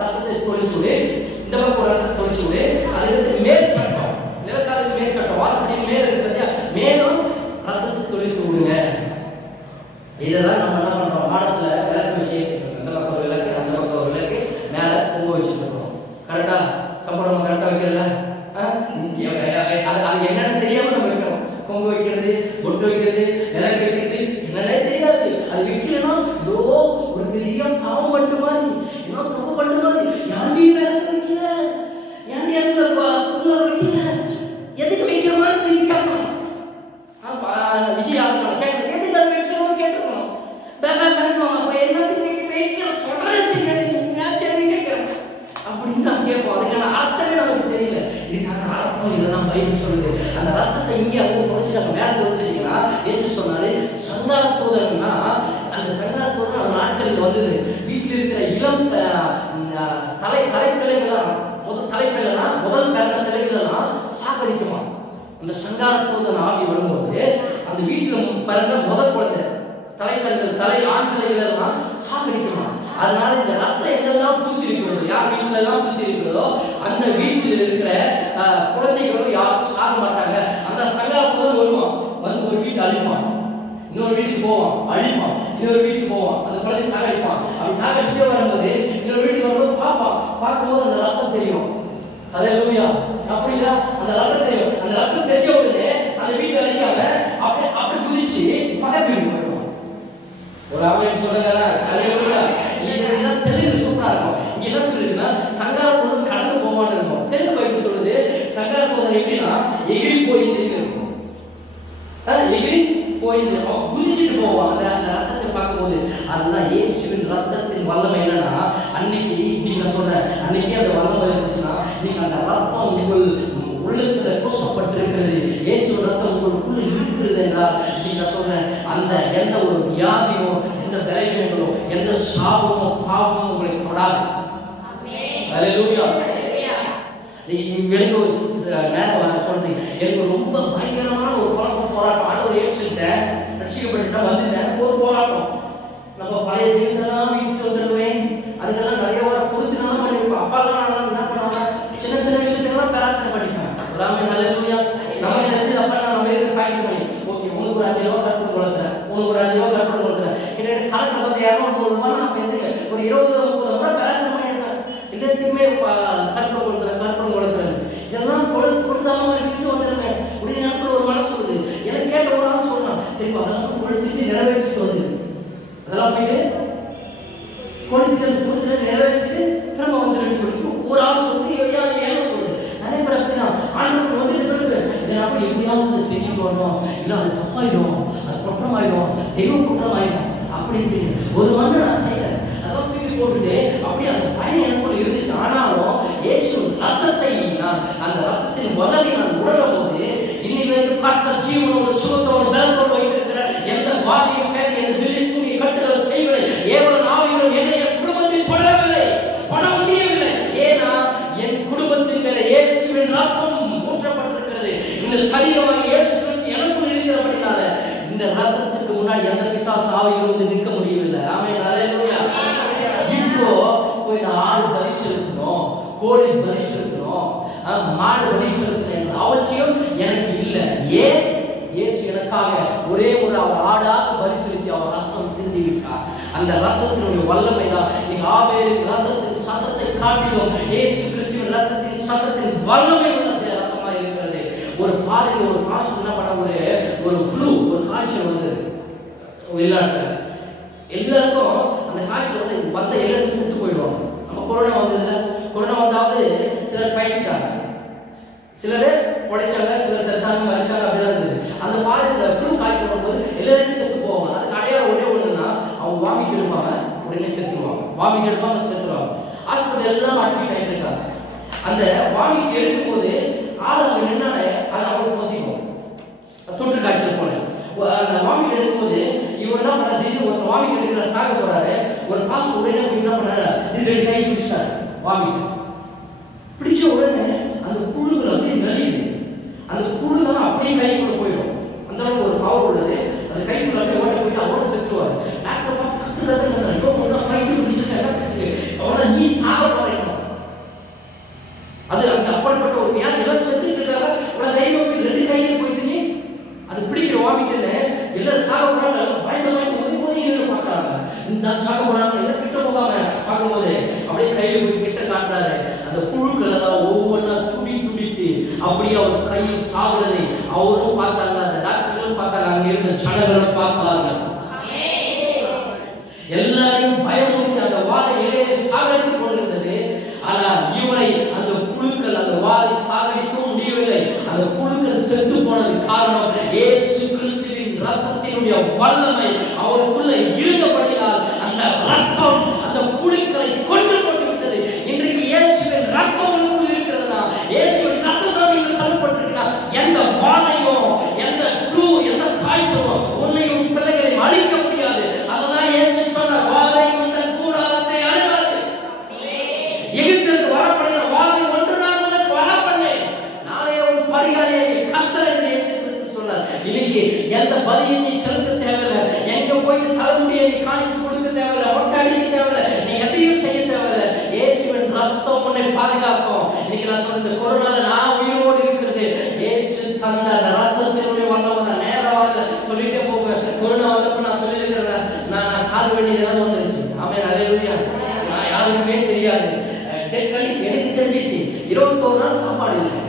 ரத்தத்தை தொளிச்சு விடு, இந்த பக்கம் ஒரு ரத்தத்தை தொளிச்சு விடு. அது மேல் சட்டம், நிலக்காலுக்கு மேல் சட்டம், வாசப்படிக்கு மேல இருக்கு பார்த்தியா? மேலும் ரத்தத்தை தொளித்து விடுங்க. இதெல்லாம் நம்ம என்ன பண்றோம்? மாடத்துல விளக்கு வச்சு இந்த பக்கம் ஒரு விளக்கு, அந்த பக்கம் ஒரு விளக்கு, மேல பொங்க வச்சுட்டு இருக்கோம். கரெக்டா? சம்பளம் கரெக்டா வைக்கிறல? அது என்னன்னு தெரியாம நம்ம வைக்கிறோம். பொங்க வைக்கிறது, பொட்டு வைக்கிறது, விளக்கு வைக்கிறது என்னன்னே தெரியாது. அது வைக்கலன்னா இதோ ஒரு என்று சொல்லுது. அந்த ரத்தத்தை இங்கே அங்கே தொலைச்சிட்டாங்க, மேலே தொலைச்சிட்டீங்கன்னா இயேசு சொன்னாரு சங்கார தூதன்னா, அந்த சங்கார தூதன் அந்த நாட்களில் வந்தது. வீட்டில் இருக்கிற இளம் தலைப்பிள்ளைகளாம் முதல் பிறந்த பிள்ளைகளெல்லாம் சாகடிக்குமா. அந்த சங்கார தூதன் ஆவி வரும்போது அந்த வீட்டில் பிறந்த முதல் குழந்தை ஆண் பிள்ளைகள் எல்லாம் சாகடிக்குமா. அதனால இந்த ரத்தம் எங்கெல்லாம் பூசி இருக்கிறதோ, யார் வீட்டுல எல்லாம் பூசி இருக்கிறதோ அந்த வீட்டில் இருக்கிற குழந்தைகளும் யாரும் சாக மாட்டாங்க. அந்த சங்கார தூதன் வருவான், வந்து ஒரு வீட்டை அழிப்பான், இன்னொரு வீட்டுக்கு போவான், அழிப்பான், இன்னொரு வீட்டுக்கு போவான், அந்த குழந்தை சாகடிப்பான். அப்படி சாகடிச்சுட்டே வரும்போது இன்னொரு வீட்டுக்கு வரும்போது பார்க்கும்போது அந்த ரத்தம் தெரியும். ஹல்லேலூயா. அப்படியா? அந்த ரத்தம் தெரியும். அந்த ரத்தம் தெரிஞ்ச உடனே அந்த வீட்டை அழிக்காம அப்படியே குதிச்சு பக்கத்து வீட்டுக்கு போயிடுவான். ஒரு ஆமென் சொல்லுங்க. ஹல்லேலூயா. இதெல்லாம் தெளிவு சூப்பரா இருக்கும். இங்க என்ன சொல்லிருக்குன்னா சங்கார தூதன் கடந்து போவான்னு இருக்கும். தெலுங்கு பைபிள் சொல்லுது சங்கார தூதன் எப்படின்னா எகிரி போயிருந்துருக்கு, எகிரி போயிருந்தோம், குதிச்சுட்டு போவோம். அந்த ரத்தத்தை பார்க்கும்போது அதுதான் இயேசுவின் ரத்தத்தின் வல்லமை. என்னன்னா அன்னைக்கு நீங்க சொல்ற அன்னைக்கு அந்த வல்லமை இருந்துச்சுன்னா நீங்க அந்த ரத்தம் உங்கள் உள்ளத்துல பூசப்பட்டிருக்கிறது, இயேசுவின் ரத்தம் உங்களுக்குள்ள இருக்கிறது என்றால் நீங்க சொல்ற அந்த எந்த ஒரு வியாதியோ எந்த பலவீனங்களோ எந்த சாபமோ பாவமோ உங்களை தொடாது. ஹல்லேலூயா. எனக்கு ஒரு நேரம் வர சொல்றேன், எனக்கு ரொம்ப பயங்கரமான ஒரு போராட்டம். ஆண்டவர் ஏற்றுட்டேன், ரட்சிக்கப்பட்டுட்டா வந்துட்டேன். ஒரு போராட்டம், நம்ம பழைய வீட்டெல்லாம் வீட்டுக்கு வந்துடுவேன், அதுக்கெல்லாம் நிறைய கொடுத்துனாலும் பண்ணிருப்போம். அப்பாலாம் நான் என்ன பண்ணுவாங்க, சின்ன சின்ன விஷயத்துக்கெல்லாம் பிரார்த்தனை பண்ணிப்பேன். ராமே ஹல்லேலூயா. நம்ம நினைச்சு அப்பா நான் நம்ம இருக்கு பாக்கெட் பண்ணி ஓகே உனக்கு ஒரு 5 ரூபா கற்பனை கொடுக்குறேன், உனக்கு ஒரு 5 ரூபா கற்பனை கொடுக்குறேன். எனக்கு கணக்கு பார்த்து 200 ரூபாய் நான் பேசுங்க ஒரு 20-30 முறை பிரார்த்தனை பண்ணியிருப்பேன். எல்லாத்தையுமே கற்பனை கொடுக்குறேன். இதெல்லாம் கொடுத்தாலும் விட்டு வந்துடுவேன். உடனே நாட்கள் ஒரு மனசு சொல்லுது, எனக்கு கேட்ட ஒரு ஆள் சொல்லலாம், சரி அதெல்லாம் கொடுத்துட்டு நிறைவேற்றிட்டு வந்து அதெல்லாம் போயிட்டு கொடுத்துட்டு நிறைவேற்றிட்டு திரும்ப வந்துடுன்னு சொல்லிட்டு ஒரு ஆள் சொல்லி ஏன் சொல்லுது. நிறைய பேர் அப்படிதான் ஆண்டவர்கள் வந்துட்டு இதெல்லாம் எப்படியாவது செஞ்சுட்டு வரணும், இல்லை அது தப்பாயிடும், அது குற்றமாயிடும், தெய்வம் குற்றமாயிடும் அப்படின்னு ஒரு மண்ணை நான் செய்யறேன். அதெல்லாம் தூக்கி போட்டுட்டு அப்படியே அந்த பயம் எனக்குள்ள இருந்துச்சு. ஆனாலும் இயேசு ரத்தத்தை நான் அந்த ரத்தத்தின் வல்லமை நான் உணரும் போது இன்னைக்கு கர்த்தர் ஜீவனோடு சுகத்தோடு பலத்தோடு வைத்திருக்கிற எந்த வாதியும் பேசி எந்த பில்லி சூரிய கட்டுகளை செய்வதை ஏவல் ஆவிகளும் என்னை என் குடும்பத்தில் படவில்லை, பட முடியவில்லை. ஏன்னா என் குடும்பத்தின் மேல இயேசுவின் ரத்தம் ஊற்றப்பட்டிருக்கிறது. இந்த சரீரமாக இயேசு கிறிஸ்து எனக்குள் இருக்கிறபடினால இந்த ரத்தத்துக்கு முன்னாடி எந்த பிசாசு ஆவியும் வந்து நிற்க முடியவில்லை. ஆமென் ஹல்லேலூயா. இப்போ போய் நான் ஆடு பலி செலுத்தணும், கோழி பலி செலுத்தணும், மாடு பலி செலுத்தணும் அவசியம் எனக்கு இல்லை. ஏன்? இயேசு எனக்காக ஒரே ஒரு அவர் ஆடாக பலி செலுத்தி அவர் ரத்தம் சிந்தி விட்டார். அந்த ரத்தத்தினுடைய வல்லமை தான் நீங்க ஆபேலின் ரத்தத்தின் சத்தத்தை காட்டிலும் இயேசு கிறிஸ்துவின் ரத்தத்தின் சத்தத்தின் வல்லமை உள்ள ரத்தமா இருக்கிறது. ஒரு பாதையில் ஒரு பாஸ்டர் என்ன பண்ண, ஒரு ஃப்ளூ ஒரு காய்ச்சல் வந்து வெளிநாட்டுல எல்லாருக்கும் அந்த காய்ச்சல் வந்து வந்த எல்லாரும் செத்து போயிடுவாங்க. நம்ம கொரோனா வந்ததுல கொரோனா வந்தாவது சிலர் பயிற்சிட்டாங்க, சிலர் பொழைச்சாங்க, சிலர் செத்தாங்க, மறிச்சாங்க, அப்படிலாம் இருந்தது. அந்த பாதையில் ஃப்ளூ காய்ச்சல் வரும்போது எல்லாரும் செத்து போவாங்க. அதுக்கு அடையாளம் ஒரே ஒண்ணுன்னா அவங்க வாமிட் எடுப்பாங்க, உடனே செத்துருவாங்க, வாமிட் எடுப்பாங்க, செத்துருவாங்க. ஹாஸ்பிட்டல் எல்லாம் அட்மிட் ஆகிட்டு இருக்காங்க. அந்த வாமிட் எடுக்கும் போது ஆள் அவங்க நின்னால அதை அவங்க தொத்திக்கும், தொற்று காய்ச்சல் போல. அந்த வாமிட் எடுக்கும்போது இவர் என்ன பண்ண, திடீர்னு ஒருத்தர் வாமிட் எடுக்கிற சாக போறாரு, ஒரு பாஸ்டர் உடனே என்ன பண்ணாரு, திடீர்னு கை பிடிச்சிட்டாரு. வாமிட் பிடிச்ச உடனே அந்த புழுகள் அப்படியே நெளியுது. அந்த புழுலாம் அப்படியே கைக்குள்ள போயிடும். அந்த அளவுக்கு ஒரு பவர் உள்ளது. அந்த கைக்குள்ள அப்படியே ஓட்ட போயிட்டு அவரோட செத்துவார். டாக்டர் பார்த்து கத்துறது கைக்கு பிடிச்சிருக்க என்ன பிரச்சனை, அவனை நீ சாக போறேன். அது அந்த அப்படிப்பட்ட ஒரு வியாதி எல்லாம் செத்துட்டு இருக்காங்க. உடனே தைரியம் போய் 2 கையில போயிட்டு அது பிடிக்கிற வாமிட்டல எல்லாரும் சாக போறாங்க. பயந்து ஒதுக்கி பார்க்கறாங்க, இந்த சாக போறாங்க எல்லாம் கிட்ட போகாம பார்க்கும்போது அப்படியே கையில போய் கிட்ட காட்டுறாரு. அந்த புழுக்கள் எல்லாம் ஒவ்வொன்றா துடித்து அப்படியே அவர் கையில் சாகுறதை அவரும் பார்த்தாங்க, அந்த டாக்டர்களும் பார்த்தாங்க, அங்க இருந்த ஜனங்களும் பார்த்தாங்க. எல்லாரையும் பயமுறுத்தி அந்த வாதை இலையை சாகடித்துக் கொண்டிருந்தது. ஆனால் இவரை அந்த புழுக்கள் அந்த வாதை சாகடிக்க முடியவில்லை. அந்த புழுக்கள் செத்து போனது காரணம் இயேசு கிறிஸ்துவின் ரத்தத்தினுடைய வல்லமை அவருக்குள்ள இருந்தபடியால் அந்த ரத்தம் அந்த புழுக்களை கொண்டு விட்டது. இன்றைக்கு இயேசுவின் ரத்தம் உங்களுக்குள் இருக்கிறதா? இயேசுவின் ரத்தம் தான் நீங்கள் கல்பட்டிருக்கிறார். எந்த பலியும் நீ செலுத்த தேவையில்லை. எங்க போயிட்டு தலைமுடியை நீ காணிக்க கொடுக்க தேவையில்லை. மொட்டை அடிக்க தேவையில்லை. நீ எதையும் செய்ய தேவையில்லை. இயேசுவின் ரத்தம் உன்னை பாதுகாக்கும். இன்னைக்கு நான் சொல்றது கொரோனால நான் உயிரோடு இருக்கிறது இயேசு தந்த அந்த ரத்தத்தினுடைய வல்லமை. நேரம் சொல்லிட்டே போக கொரோனா வந்தப்ப நான் சொல்லியிருக்கிறேன், நான் சாக வேண்டியதெல்லாம் வந்துருச்சு. ஆமென், அல்லேலூயா. நான் யாருக்குமே தெரியாது. எனக்கு தெரிஞ்சிச்சு 21 நாள் சாப்பாடு இல்லை.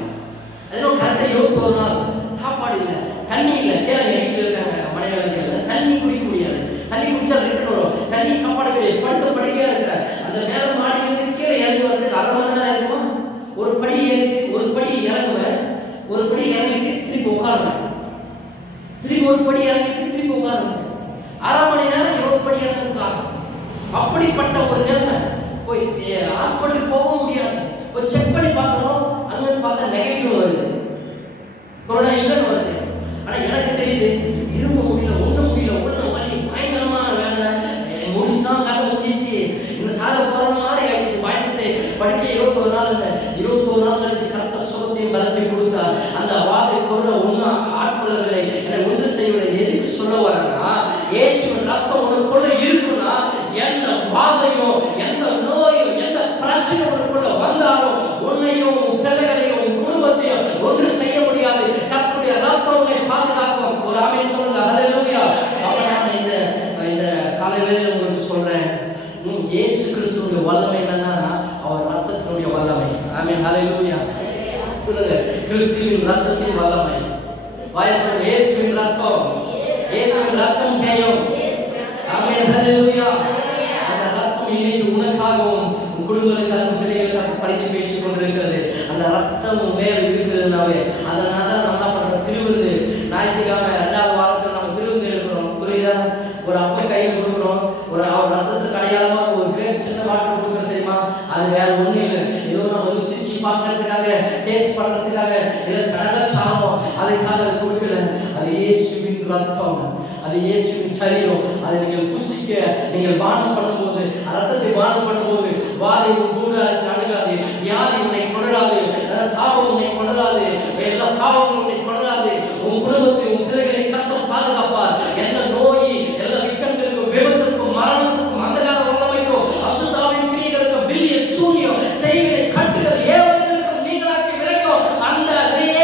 அதுவும் கரெக்டாக 21 நாள் சாப்பாடு இல்லை, தண்ணி இல்லை. கேளுங்க, வீட்டில் இருக்காங்க மனைவிகள், தண்ணி குடிக்க முடியாது. தண்ணி குடிச்சா ரிட்டன் வரும். தண்ணி சாப்பாடு கிடையாது. படுத்த படுக்கையா இருக்கிற அந்த மேல மாடியிலிருந்து கீழே இறங்கி வர்றதுக்கு 1/2 மணி நேரம் இருக்குமா? ஒரு படி இறங்குவேன், ஒரு படி இறங்கிட்டு திருப்பி உட்காருவேன், திருப்பி ஒரு படி இறங்கிட்டு திருப்பி உட்காருவேன். 1/2 மணி நேரம் 20 படி இறங்குறதுக்காக. அப்படிப்பட்ட ஒரு நிலைமை. போய் ஹாஸ்பிட்டல் போக முடியாது. போய் செக் பண்ணி பார்க்கணும், அங்கே பார்த்தா நெகட்டிவ் வருது, கொரோனா இல்லைன்னு வருது. ஆனா எனக்கு தெரியுது இருக்க முடியல, ஒன்றும் முடியல, ஒன்றும் வலி, பயங்கரமான வேலை. முடிச்சுதான் கால முடிஞ்சிச்சு, இந்த சாத போற மாதிரி ஆயிடுச்சு. பயந்துட்டு படிக்க 21 நாள் இல்லை. 21 நாள் கழிச்சு கரெக்ட சுகத்தையும் பலத்தையும் கொடுத்தா. அந்த வாதை கொரோனா ஒன்றா ஆட்கொள்ளவில்லை, என்னை ஒன்று செய்வதை எதுக்கு சொல்ல வரேன்னா, இயேசுவின் ரத்தம் உனக்குள்ள இருக்குன்னா எந்த வாதையோ எந்த நோயோ எந்த பிரச்சனை உனக்குள்ள வந்தாலும் உன்னையும் உன் பிள்ளைகளையும் உன் குடும்பத்தையும் ஒன்று செய்ய முடியாது. கர்த்தருடைய ரத்தம் உன்னை பாதுகாக்கும். ஒரு ஆமென் சொல்லுங்க, ஹல்லேலூயா. அப்ப நான் இந்த காலையில உங்களுக்கு சொல்றேன், இயேசு கிறிஸ்துவுடைய வல்லமை என்னன்னா அவர் ரத்தத்தினுடைய வல்லமை. ஆமென், ஹல்லேலூயா. சொல்லுங்க, கிறிஸ்துவின் ரத்தத்தின் வல்லமை. வாய்ஸ் இயேசுவின் ரத்தம், இயேசுவின் ரத்தம் ஜெயம். ஆமென், ஹல்லேலூயா. அந்த ரத்தம் இன்னைக்கு உனக்காகவும் உன் குடும்பங்களுக்காக பிள்ளைகளுக்காக பரிந்து பேசிக் கொண்டிருக்கிறது. அந்த ரத்தம் மேல இருக்குதுனாவே அதனால நம்ம பண்ற திருவிருந்து ஞாயிற்றுக்கிழமை 2வது வாரத்தில் நம்ம திருவிருந்து எடுக்கிறோம். புரியுதா? ஒரு அப்ப கையில் கொடுக்குறோம், ஒரு ரத்தத்துக்கு அடையாளமாக ஒரு கிரேப் சின்ன வாட்டர் கொடுக்குறது தெரியுமா? அது வேற ஒண்ணு இல்லை, ஏதோ நம்ம ருசிச்சு பார்க்கறதுக்காக, டேஸ்ட் பண்றதுக்காக, இல்லை சடங்காச்சாரம் அதுக்காக அது கொடுக்கல. அது இயேசுவின் ரத்தம், அது இயேசுவின் சரீரம். அதை நீங்கள் புசிக்க, நீங்கள் பானம் பண்ணும்போது, ரத்தத்தை பானம் பண்ணும்போது வாதை கூட அணுகாது, வியாதி உன்னை தொடராது, சாபம் உன்னை தொடராது, எல்லா பாவங்களும் உன்னை தொடராது. உன் குடும்பத்தை உன் பிள்ளைகளை கர்த்தர் பாதுகாப்பார். எந்த நோய், எல்லா விக்கங்களுக்கும், விபத்துக்கும், மரணத்துக்கும், அந்தகார வல்லமைக்கும், அசுத்தாவின் கிரியைகளுக்கும், பில்லிய சூனியம், செய்வினை கட்டுகள், ஏவல்களுக்கும் நீங்களாக்கி விலகும் அந்த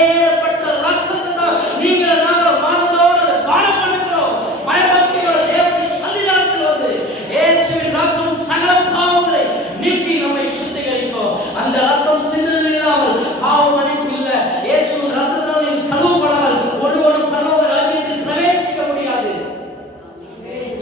ஏற்பட்ட ரத்தத்தை தான் நீங்கள் நாங்கள் மனதோடு பானம் பண்ணுகிறோம். பயபக்தியோட தேவனுடைய சன்னிதானத்தில் வந்து இயேசுவின் ரத்தம் சகல பாவங்களை நீக்கி நம்மை சுத்திகரிக்கும். அந்த ரத்தம் சிந்தனை இல்லாமல் பாவ மன்னிப்பு இல்லை. இயேசுவின் ரத்தத்தால் நீங்கள் கழுவப்படாமல் ஒருவனும் பரலோக ராஜ்யத்தில் பிரவேசிக்க முடியாது.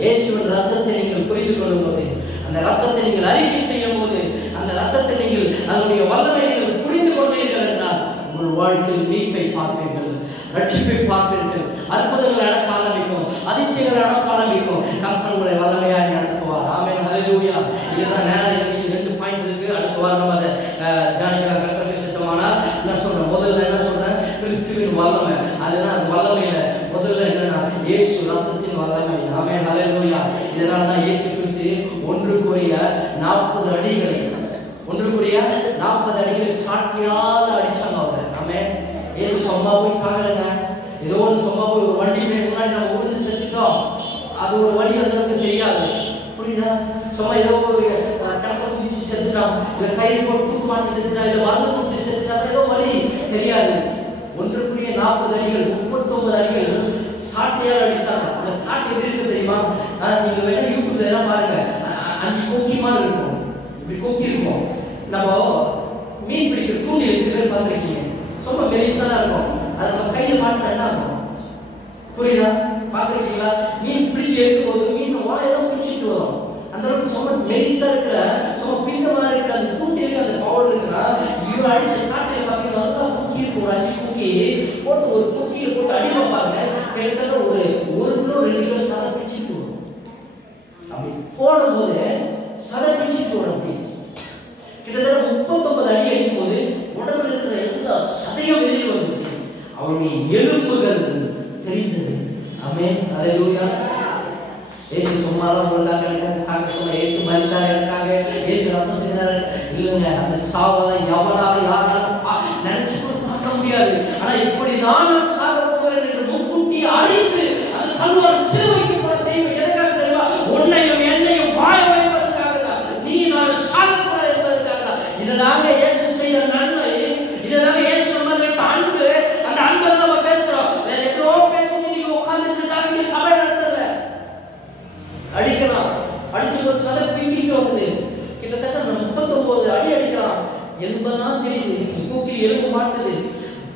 இயேசுவின் ரத்தத்தை நீங்கள் புரிந்து கொள்ளும் போது, அந்த ரத்தத்தை நீங்கள் அறிக்கை செய்யும் போது, அந்த ரத்தத்தை நீங்கள் அதனுடைய வல்லமை நீங்கள் புரிந்து கொண்டீர்கள் என்றால் உங்கள் வாழ்க்கையில் மீட்பை பார்ப்பீர்கள், ரட்சிப்பை பார்ப்பீர்கள், அற்புதங்கள் நடக்க ஆரம்பிக்கும், அதிசயங்கள் நடக்க ஆரம்பிக்கும். கர்த்தர் உங்களை வல்லமையாக நடத்துவார். ஆமென், ஹல்லேலூயா. இதுதான் நேரம். 2 பாயிண்ட் இருக்கு. அடுத்த வாரம் நம்ம அதை தியானிக்கலாம். கர்த்தருக்கு சித்தமானால் நான் சொல்றேன். முதல்ல என்ன சொல்றேன்? கிறிஸ்துவின் வல்லமை. அதுதான் அந்த வல்லமையில முதல்ல என்னன்னா இயேசு ரத்தத்தின் வல்லமை. ஆமென், ஹல்லேலூயா. இதனால தான் இயேசு கிறிஸ்து 1 Corinthians 40 அடிகளை 1 Corinthians 40 அடிகளை சாட்டையால அடிச்சாங்க அவங்க. ஆமென். இயேசு சும்மா போய் சாகலைங்க. ஏதோ ஒன்று சும்மா போய் ஒரு வண்டி முன்னாடி நம்ம ஊர்ந்து செஞ்சுட்டோம், அது ஒரு வழி அதுக்கு தெரியாது. புரியுதா? சும்மா ஏதோ ஒரு கணக்கை குதிச்சு செத்துட்டான், இல்லை கயிறு போட்டு தூக்கு மாட்டி செத்துட்டா, இல்லை மருந்து கொடுத்து செத்துட்டா, ஏதோ வழி தெரியாது. 1 Corinthians 40 அடிகள் 39 அடிகள் சாட்டையால் அடித்தாங்க. அந்த சாட்டை எப்படி இருக்கு தெரியுமா? நீங்க வேணா யூடியூப்ல எல்லாம் பாருங்க. 5 கொக்கி மாதிரி இருக்கும், இப்படி கொக்கி இருக்கும். நம்ம மீன் பிடிக்கிற தூண்டில் எத்தனை பேர் பார்த்துருக்கீங்க? ரொம்ப மெலிசா இருக்கும். அது நம்ம கையில் மாட்டினா என்ன ஆகும்? புரியுதா? பார்த்துருக்கீங்களா? மீன் பிடிச்சி எடுக்கும் போது மீன் வாயெல்லாம் பிடிச்சிட்டு வரும். அந்த அளவுக்கு சும்மா மெலிசா இருக்கிற, சும்மா பிண்டமா இருக்கிற அந்த தூண்டிலுக்கு அந்த பவர் இருக்குன்னா, இவர் அடிச்ச சாட்டையில பார்த்தீங்கன்னா நல்லா குக்கி இருக்கும். ஒரு 5 குக்கி போட்டு ஒரு குக்கியில போட்டு அடி வைப்பாங்க. கிட்டத்தட்ட ஒரு 1 கிலோ 2 கிலோ சதை பிடிச்சிட்டு வரும். அப்படி போடும்போது சதை பிடிச்சிட்டு வரும். அப்படி கிட்டத்தட்ட 39 அடி அடிக்கும் போது உடம்புல இருக்கிற எல்லா சதையும் வெளியில் வந்துச்சு. அவருடைய எலும்புகள் தெரிந்தது. ஆமென், ஹல்லேலூயா. இயேசு சும்மாதான் உங்களுக்காக எனக்காக சாக சொன்ன, இயேசு மரித்தார் எனக்காக, இயேசு ரத்தம் செய்தார் இல்லைங்க. அந்த சாவெல்லாம் எவனாலும் யாராலும் நினைச்சு கூட பார்க்க முடியாது. ஆனா இப்படி நான் சாக போகிறேன் என்று முன்கூட்டி அறிந்து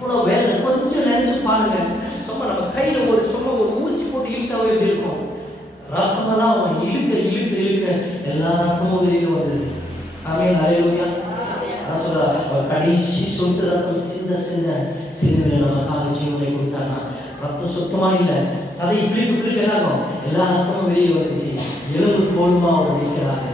அவ்வளவு வேதனை. கொஞ்சம் நினைச்சு பாருங்க. சும்மா நம்ம கையில ஒரு ஊசி போட்டு இழுத்தாவே எப்படி இருக்கும்? ரத்தமெல்லாம் அவன் இழுக்க இழுக்க இழுக்க எல்லா ரத்தமும் வெளியில வந்தது. ஆமென், ஹல்லேலூயா. அதான் சொல்றார், கடைசி சொட்டு ரத்தம் சிந்த சிந்த சிலுவையில நமக்காக ஜீவனை கொடுத்தானா. ரத்தம் சுத்தமா இல்லை, சதை பிடிக்க என்ன ஆகும்? எல்லா ரத்தமும் வெளியே வந்துச்சு. எலும்பு தோல்மா அவர் நீக்கிறாரு.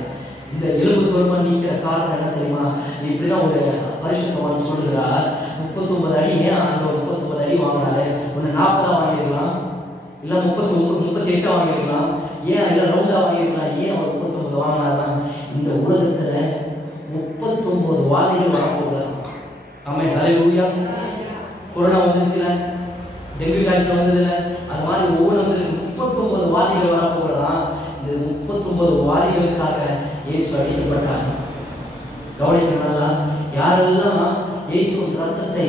இந்த எலும்பு தோல்மா நீக்கிற காரணம் என்ன தெரியுமா? இப்படிதான் ஒரு பரிசுத்தவான் சொல்லுகிறார், 39 அடி. ஏன் ஆண்டவர் 39 அடி வாங்கினாரு? ஒன்று 40 வாங்கிருக்கலாம், இல்லை 38 வாங்கிருக்கலாம், ஏன் இல்லை ரவுண்டா வாங்கிருக்கலாம். ஏன் அவர் 39 வாங்கினார்னா, இந்த உலகத்துல 39 வாதைகள் வரப்போகிறார். ஆமென், ஹல்லேலூயா. கொரோனா வந்துருச்சுல, டெங்கு காய்ச்சல் வந்ததுல, அது மாதிரி ஒவ்வொரு 39 வாதிகள் வரப்போகிறான். இந்த 39 வாதிகளுக்காக இயேசு அடிக்கப்பட்டார். கவனிக்கணும்னா, யாரெல்லாம் இயேசுவின் ரத்தத்தை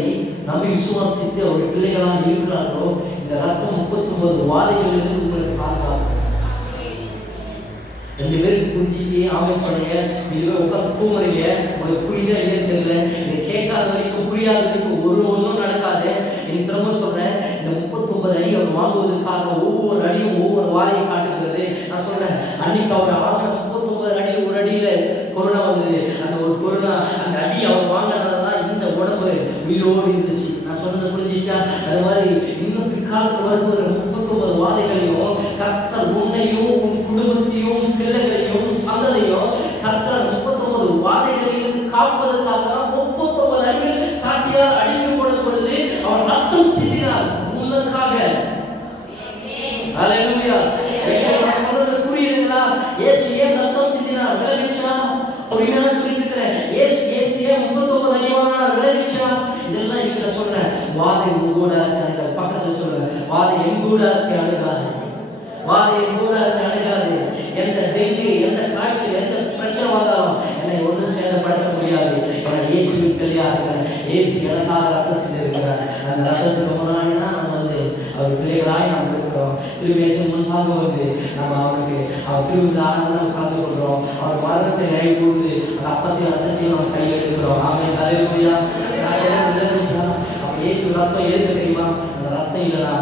நம்பி விசுவாசித்து அவருடைய பிள்ளைகளாக இருக்கிறார்களோ, இந்த ரத்தம் 39 வாதிகளிலிருந்து உங்களுக்கு பாதுகாக்கும். 2 பேருக்கு புரிஞ்சிச்சு, ஆமென் சொல்லுங்க. இதுவே உட்காந்து தூங்குறீங்க, உங்களுக்கு புரியுதா இல்லைன்னு தெரியல. இதை கேட்காத வரைக்கும் புரியாத வரைக்கும் ஒன்றும் நடக்காது. எனக்கு திரும்ப சொல்றேன், இந்த 39 அடி அவர் வாங்குவதற்காக ஒவ்வொரு அடியும் ஒவ்வொரு வாதையை காட்டுகிறது. நான் சொல்றேன், அன்னைக்கு அவர் வாங்கின 39 அடியில் ஒரு அடியில கொரோனா வந்தது. அந்த ஒரு கொரோனா அந்த அடி அவர் வாங்கினதான் இந்த உடம்பு உயிரோடு இருந்துச்சு. நான் சொன்னது புரிஞ்சிச்சா? அது மாதிரி இன்னும் பிற்காலத்தில் வருகிற 39 வாதைகளையும் கர்த்தர் உன்னையும் உன் குடும்பத்தையும் பிள்ளைகளையும் சந்ததியும் கர்த்தர் 39 வாதைகளிலிருந்து காப்பதற்காக 39 அடிகள் சாட்டியால் அடிக்கப்படப்படுது. அவர் ரத்தம் சிந்தினார் உனக்காக. ஹல்லேலூயா. நான் சொல்றது புரியுதுங்களா? இயேசு ஏன் ரத்தம் சிந்தினார்? விளங்கிச்சா? புரியுதா? சொல்லிட்டு இருக்கிறேன். இயேசு ஏன் 39 அடி வாங்கினார்? விளங்கிச்சா? இதெல்லாம் இங்க சொல்றேன். வாதை உங்கூட இருக்க பக்கத்துல சொல்றேன், வாதை எங்கூட இருக்க அணுகாது. வாதை எங்கூட இருக்க அணுகாது. எந்த டெங்கு, எந்த காய்ச்சல், எந்த பிரச்சனை வந்தாலும் என்னை ஒன்றும் சேதப்படுத்த முடியாது. ஏன்னா இயேசுவின் பிள்ளையா இருக்கிறேன். இயேசு எனக்காக ரத்தம் செஞ்சிருக்கிறார். அந்த ரத்தத்துக்கு முன்னாடி நாம் அவர் பிள்ளைகளாய் நாம் இருக்கிறோம். திருவேசம் முன்பாக வந்து நம்ம அவருக்கு அவர் திருவிழாக நம்ம கலந்து கொள்கிறோம். அவர் மரணத்தை நினைவு கூர்ந்து அந்த அப்பத்தையும் அசத்தையும் நம்ம கையில் எடுக்கிறோம். ஆமென், ஹல்லேலூயா. அப்ப இயேசு ரத்தம் எதுக்கு தெரியுமா? அந்த ரத்தம் இல்லைனா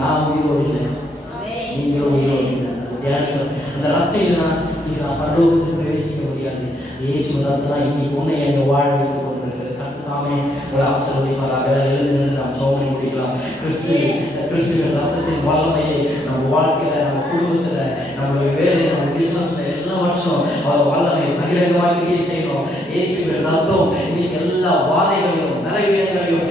நான் உயிரோடு இல்லை, நீங்களும் உயிரோடு இல்லை. அந்த ரத்தம் இல்லைனா நீங்க பரலோகத்தில் பிரவேசிக்க முடியாது. இயேசு ரத்தம் தான் இன்னைக்கு உன்னை என்னை வாழ வைத்துக் கொண்டிருக்கிறது. கர்த்தாவே உங்களை ஆசீர்வதிப்பாராக. எழுந்து நாம் ஜெபம் பண்ணி முடிக்கலாம். கிறிஸ்துவின் ரத்தத்தின் வல்லமையை நம்ம வாழ்க்கையில, நம்ம குடும்பத்துல, நம்மளுடைய வேலை, நம்ம பிசினஸ்ல எல்லாவற்றும் அவர் வல்லமையை பகிரங்கமாக செய்யணும். இயேசுவின் ரத்தம் இன்னைக்கு எல்லா வாதைகளையும், தலைவீனங்களையும்